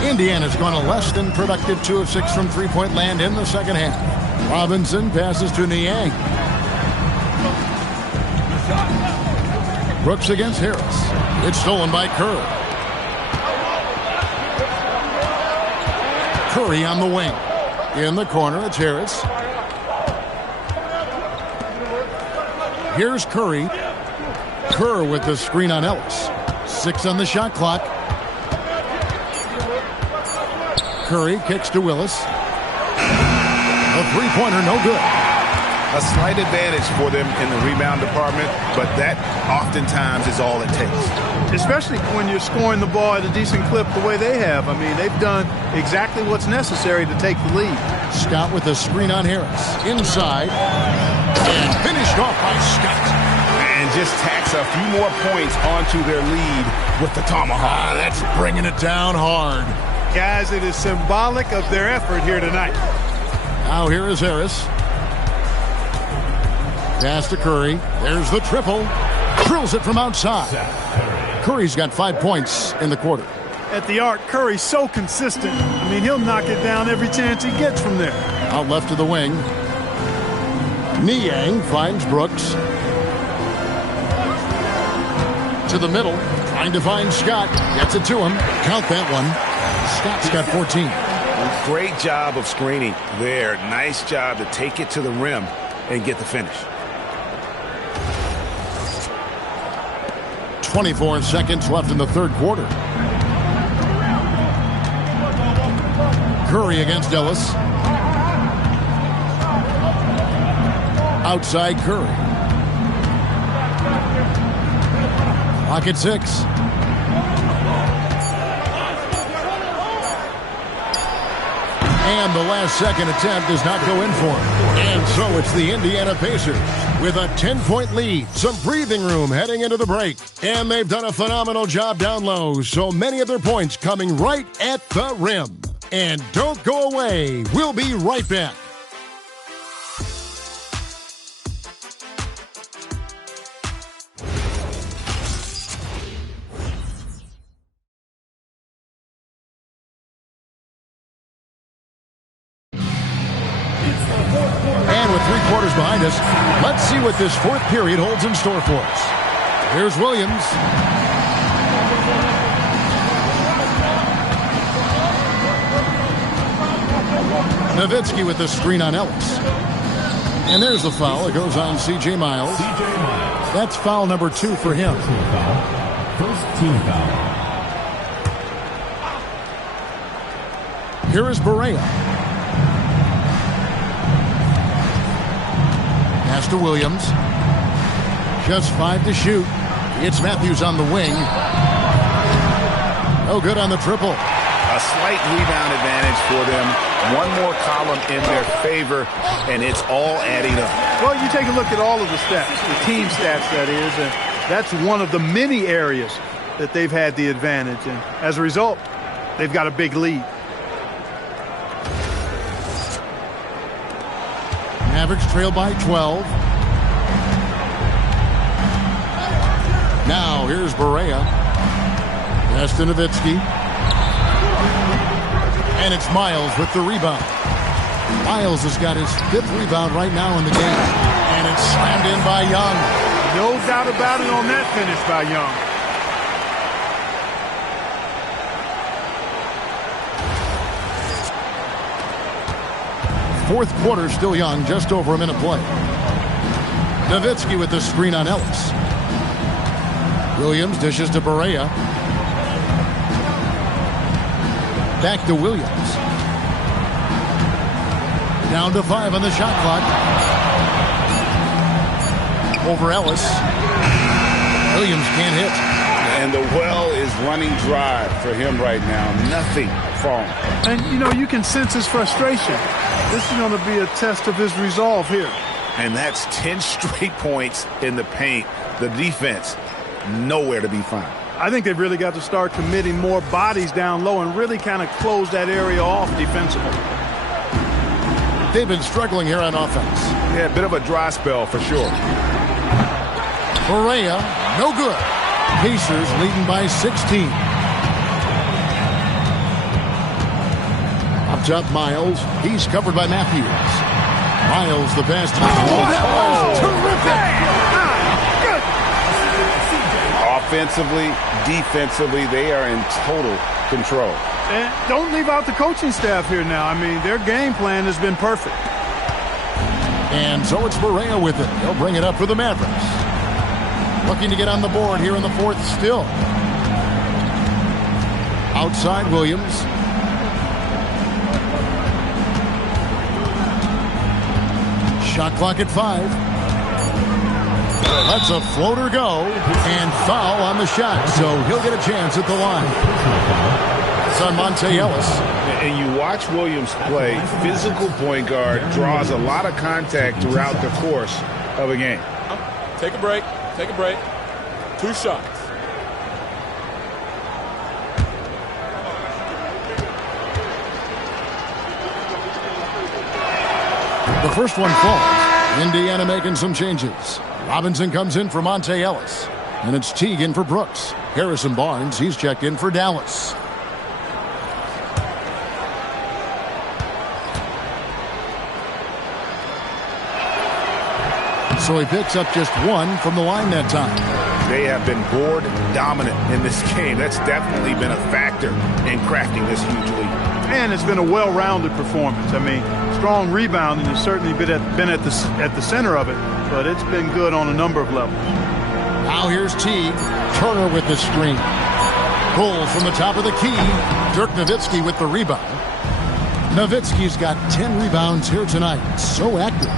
Indiana's gone a less than productive 2 of 6 from three-point land in the second half. Robinson passes to Niang. Brooks against Harris. It's stolen by Curry. Curry on the wing. In the corner, it's Harris. Here's Curry. Kerr with the screen on Ellis. 6 on the shot clock. Curry kicks to Willis. A three-pointer, no good. A slight advantage for them in the rebound department, but that oftentimes is all it takes. Especially when you're scoring the ball at a decent clip the way they have. I mean, they've done exactly what's necessary to take the lead. Scott with the screen on Harris. Inside. And finished off by Scott. And just tacks a few more points onto their lead with the tomahawk. That's bringing it down hard. Guys, it is symbolic of their effort here tonight. Now here is Harris. Pass to Curry. There's the triple. Drills it from outside. Curry's got 5 points in the quarter. At the arc, Curry's so consistent. I mean, he'll knock it down every chance he gets from there. Out left to the wing. Niang finds Brooks. To the middle. Trying to find Scott. Gets it to him. Count that one. Scott's got 14. Great job of screening there. Nice job to take it to the rim and get the finish. 24 seconds left in the third quarter. Curry against Ellis. Outside Curry. Clock at 6. And the last second attempt does not go in for him. And so it's the Indiana Pacers with a 10-point lead. Some breathing room heading into the break. And they've done a phenomenal job down low. So many of their points coming right at the rim. And don't go away. We'll be right back. And with 3 quarters behind us. Let's see what this fourth period holds in store for us. Here's Williams. Nowitzki with the screen on Ellis. And there's the foul. It goes on C.J. Miles. That's foul number 2 for him. First team foul. Here is Barea. Pass to Williams. Just 5 to shoot. It's Matthews on the wing. No good on the triple. A slight rebound advantage for them. One more column in their favor, and it's all adding up. Well, you take a look at all of the stats, the team stats, that is, and that's one of the many areas that they've had the advantage. And as a result, they've got a big lead. Mavericks trail by 12. Now here's Barea. Pass to Nowitzki. And it's Miles with the rebound. Miles has got his 5th rebound right now in the game. And it's slammed in by Young. No doubt about it on that finish by Young. Fourth quarter still Young, just over a minute play. Nowitzki with the screen on Ellis. Williams dishes to Barea. Back to Williams. Down to 5 on the shot clock. Over Ellis. Williams can't hit. And the well is running dry for him right now. Nothing falling. And, you know, you can sense his frustration. This is going to be a test of his resolve here. And that's 10 straight points in the paint. The defense, nowhere to be found. I think they've really got to start committing more bodies down low and really kind of close that area off defensively. They've been struggling here on offense. Yeah, a bit of a dry spell for sure. Barea, no good. Pacers leading by 16. Up top, Miles. He's covered by Matthews. Miles, the pass. Oh, that was terrific! Offensively, defensively, they are in total control. And don't leave out the coaching staff here now. I mean, their game plan has been perfect. And so it's Barea with it. He'll bring it up for the Mavericks. Looking to get on the board here in the fourth still. Outside Williams. Shot clock at 5. Lets a floater go and foul on the shot. So he'll get a chance at the line. It's on Monte Ellis. And you watch Williams play. Physical point guard, draws a lot of contact throughout the course of a game. Take a break. Take a break. 2 shots. The first one falls. Indiana making some changes. Robinson comes in for Monte Ellis. And it's Teague in for Brooks. Harrison Barnes, he's checked in for Dallas. So he picks up just 1 from the line that time. They have been board dominant in this game. That's definitely been a factor in crafting this huge lead. And it's been a well-rounded performance. I mean, strong rebounding has certainly been at the center of it, but it's been good on a number of levels. Now here's Teague. Turner with the screen. Goal from the top of the key. Dirk Nowitzki with the rebound. Nowitzki's got 10 rebounds here tonight. So active.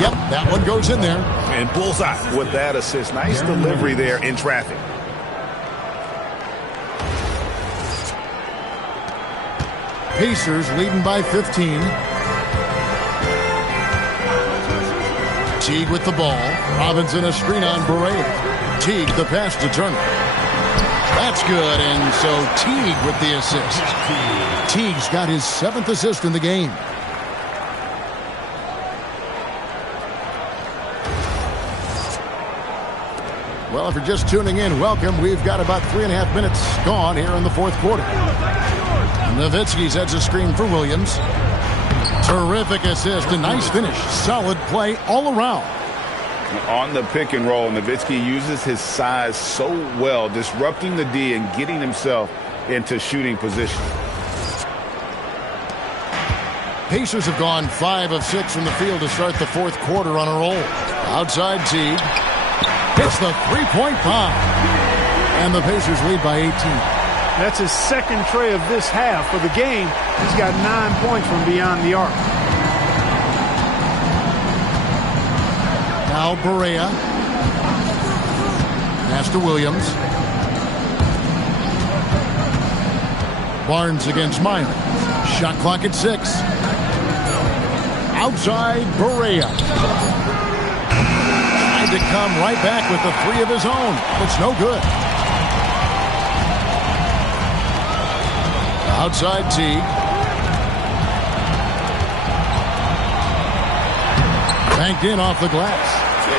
Yep, that one goes in there. And bullseye with that assist. Nice delivery there in traffic. Pacers leading by 15. Teague with the ball. Robinson a screen on Barea. Teague the pass to Turner. That's good, and so Teague with the assist. Teague's got his 7th assist in the game. Well, if you're just tuning in, welcome. We've got about 3.5 minutes gone here in the fourth quarter. Nowitzki sets a screen for Williams. Terrific assist, a nice finish. Solid play all around. On the pick and roll, Nowitzki uses his size so well, disrupting the D and getting himself into shooting position. Pacers have gone 5 of 6 from the field to start the fourth quarter on a roll. Outside Teague. Hits the three-point bomb. And the Pacers lead by 18. That's his second tray of this half. For the game, he's got 9 points from beyond the arc. Now Barea. Pass to Williams. Barnes against Myers. Shot clock at 6. Outside Barea. Tried to come right back with the 3 of his own. It's no good. Outside Teague. Banked in off the glass.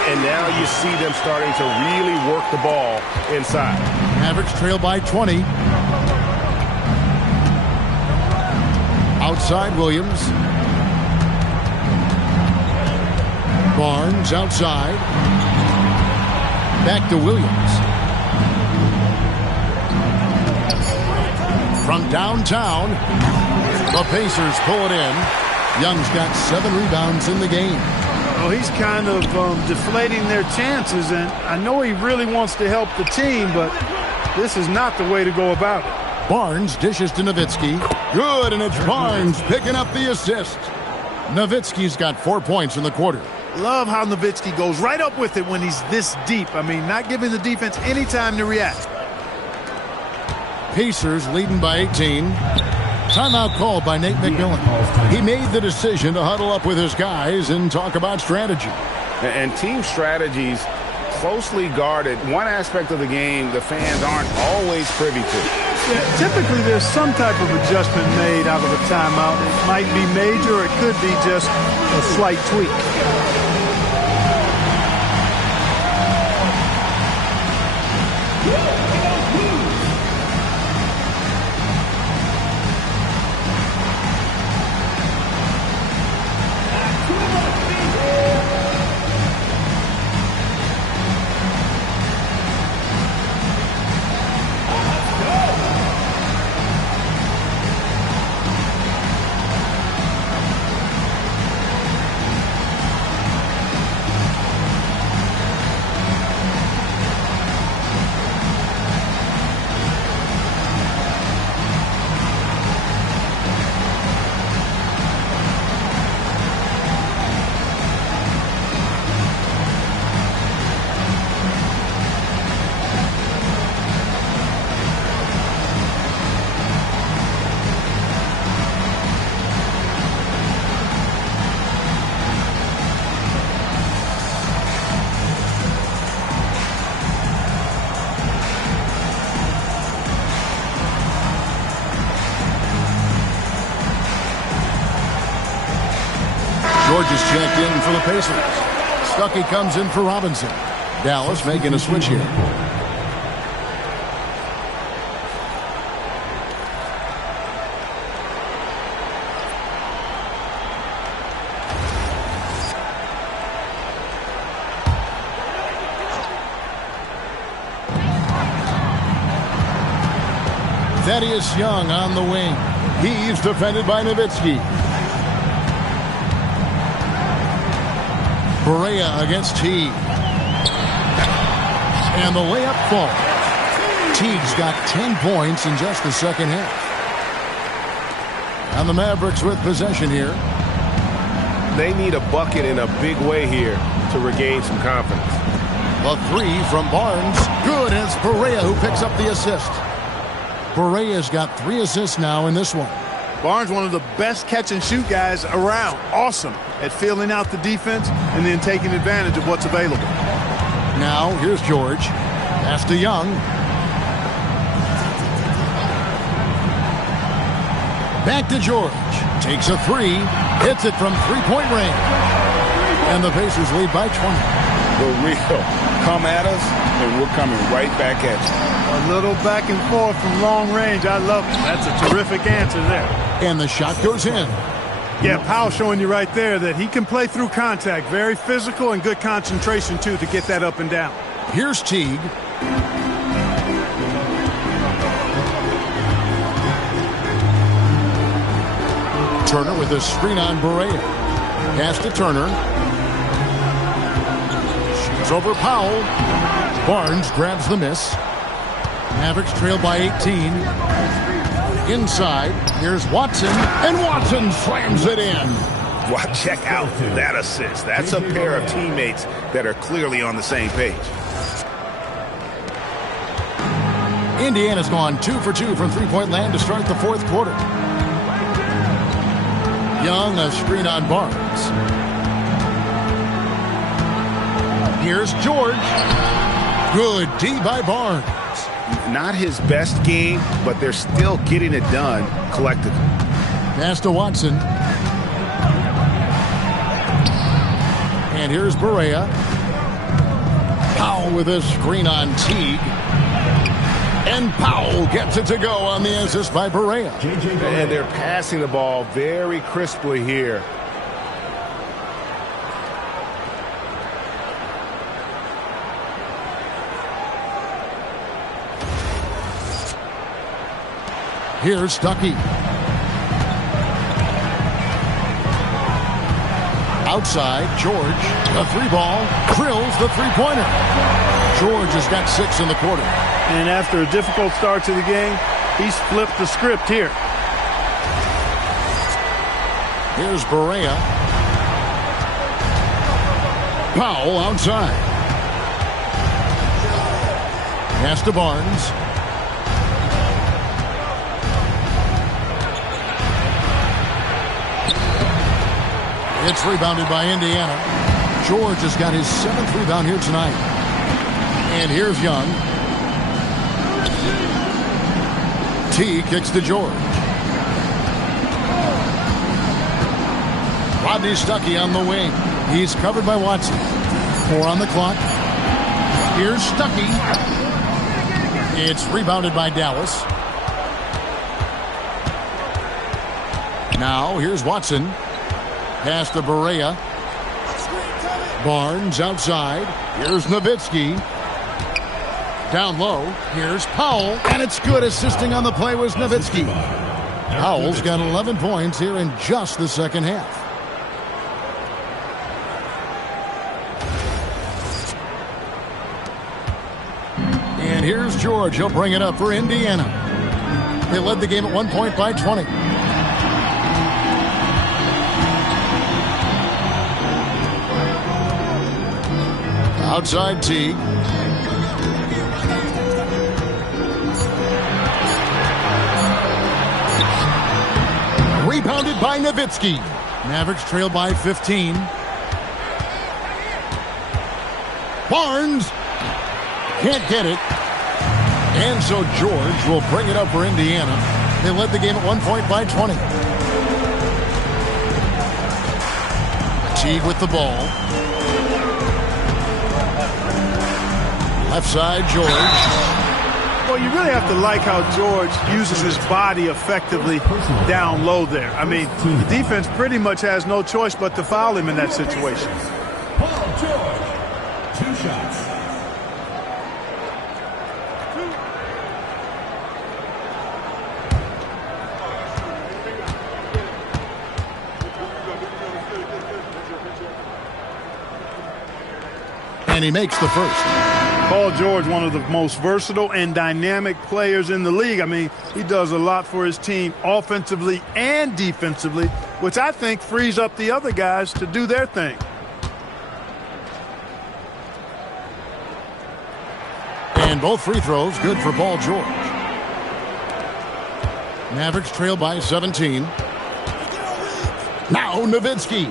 And now you see them starting to really work the ball inside. Mavericks trail by 20. Outside Williams. Barnes outside. Back to Williams. From downtown, the Pacers pull it in. Young's got 7 rebounds in the game. Well, he's kind of deflating their chances, and I know he really wants to help the team, but this is not the way to go about it. Barnes dishes to Nowitzki. Good, and it's Barnes picking up the assist. Nowitzki's got 4 points in the quarter. Love how Nowitzki goes right up with it when he's this deep. I mean, not giving the defense any time to react. Pacers leading by 18. Timeout called by Nate McMillan. He made the decision to huddle up with his guys and talk about strategy. And team strategies closely guarded. One aspect of the game the fans aren't always privy to. Yeah, typically there's some type of adjustment made out of a timeout. It might be major, or it could be just a slight tweak. George is checked in for the Pacers. Stuckey comes in for Robinson. Dallas making a switch here. Thaddeus Young on the wing. He's defended by Nowitzki. Barea against Teague. And the layup falls. Teague's got 10 points in just the second half. And the Mavericks with possession here. They need a bucket in a big way here to regain some confidence. The 3 from Barnes. Good, and it's Barea who picks up the assist. Barea's got 3 assists now in this one. Barnes, one of the best catch-and-shoot guys around. Awesome at filling out the defense and then taking advantage of what's available. Now, here's George. Pass to Young. Back to George. Takes a 3. Hits it from three-point range. And the Pacers lead by 20. For real. Come at us, and we're coming right back at you. A little back and forth from long range. I love it. That's a terrific answer there. And the shot goes in. Yeah, Powell showing you right there that he can play through contact. Very physical and good concentration, too, to get that up and down. Here's Teague. Turner with a screen on Berea. Pass to Turner. Shoots over Powell. Barnes grabs the miss. Mavericks trail by 18. Inside, here's Watson, and Watson slams it in. Well, check out that assist. That's a pair of teammates that are clearly on the same page. Indiana's gone 2 for 2 from three-point land to start the fourth quarter. Young, a screen on Barnes. Here's George. Good D by Barnes. Not his best game, but they're still getting it done collectively. Pass to Watson. And here's Berea. Powell with a screen on Teague. And Powell gets it to go on the assist by Berea. And they're passing the ball very crisply here. Here's Stuckey. Outside, George, the three ball, drills the three-pointer. George has got 6 in the quarter. And after a difficult start to the game, he's flipped the script here. Here's Berea. Powell outside. Pass to Barnes. It's rebounded by Indiana. George has got his 7th rebound here tonight. And here's Young. T kicks to George. Rodney Stuckey on the wing. He's covered by Watson. 4 on the clock. Here's Stuckey. It's rebounded by Dallas. Now here's Watson. Pass to Berea. Barnes outside. Here's Nowitzki. Down low. Here's Powell. And it's good. Assisting on the play was Nowitzki. Powell's got 11 points here in just the second half. And here's George. He'll bring it up for Indiana. They led the game at 1 point by 20. Outside Teague. Rebounded by Nowitzki. Mavericks trail by 15. Barnes can't get it. And so George will bring it up for Indiana. They led the game at 1 point by 20. Teague with the ball. Left side, George. Well, you really have to like how George uses his body effectively down low there. I mean, the defense pretty much has no choice but to foul him in that situation. Paul George, 2 shots. And he makes the first. Paul George, one of the most versatile and dynamic players in the league. I mean, he does a lot for his team offensively and defensively, which I think frees up the other guys to do their thing. And both free throws good for Paul George. Mavericks trail by 17. Now Nowitzki.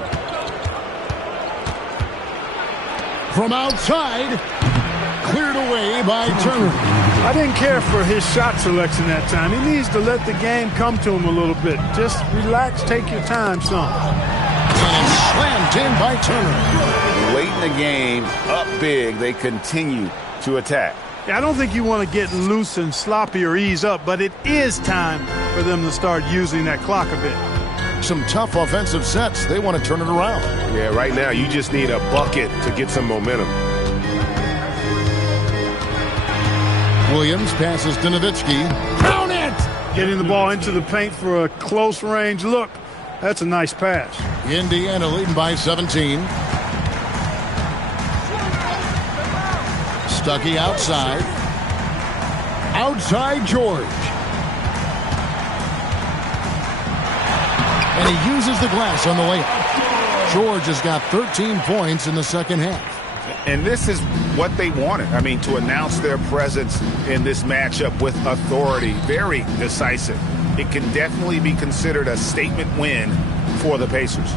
From outside. Cleared away by Turner. I didn't care for his shot selection that time. He needs to let the game come to him a little bit. Just relax, take your time, son. And slammed in by Turner. Late in the game, up big, they continue to attack. I don't think you want to get loose and sloppy or ease up, but it is time for them to start using that clock a bit. some tough offensive sets. They want to turn it around. Yeah, right now you just need a bucket to get some momentum. Williams passes to Nowitzki. Count it! Getting the ball into the paint for a close range look. That's a nice pass. Indiana leading by 17. Stuckey outside. Outside George. And he uses the glass on the layup. George has got 13 points in the second half. And this is what they wanted. I mean, to announce their presence in this matchup with authority. Very decisive. It can definitely be considered a statement win for the Pacers.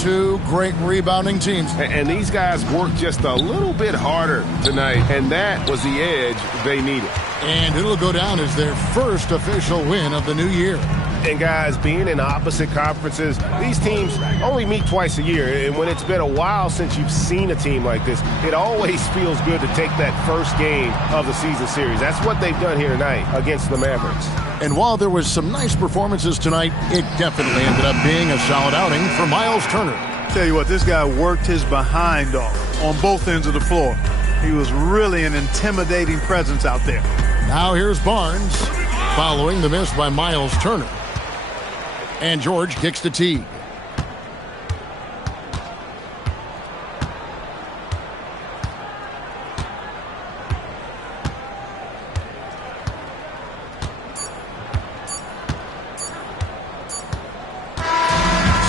Two great rebounding teams. And these guys worked just a little bit harder tonight, and that was the edge they needed. And it'll go down as their first official win of the new year. And guys, being in opposite conferences, these teams only meet twice a year. And when it's been a while since you've seen a team like this, it always feels good to take that first game of the season series. That's what they've done here tonight against the Mavericks. And while there was some nice performances tonight, it definitely ended up being a solid outing for Miles Turner. Tell you what, this guy worked his behind off on both ends of the floor. He was really an intimidating presence out there. Now here's Barnes, following the miss by Miles Turner. And George kicks to Teague.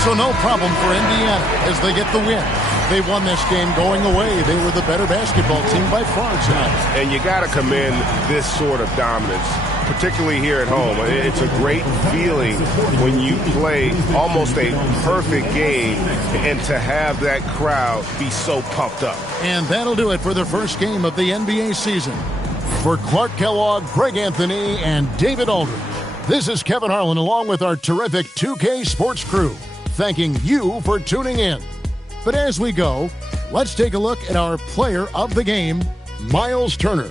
So no problem for Indiana as they get the win. They won this game going away. They were the better basketball team by far tonight. And you got to commend this sort of dominance, particularly here at home. It's a great feeling when you play almost a perfect game and to have that crowd be so pumped up. And that'll do it for the first game of the NBA season. For Clark Kellogg, Greg Anthony, and David Aldridge, this is Kevin Harlan along with our terrific 2K Sports crew, thanking you for tuning in. But as we go, let's take a look at our player of the game, Miles Turner.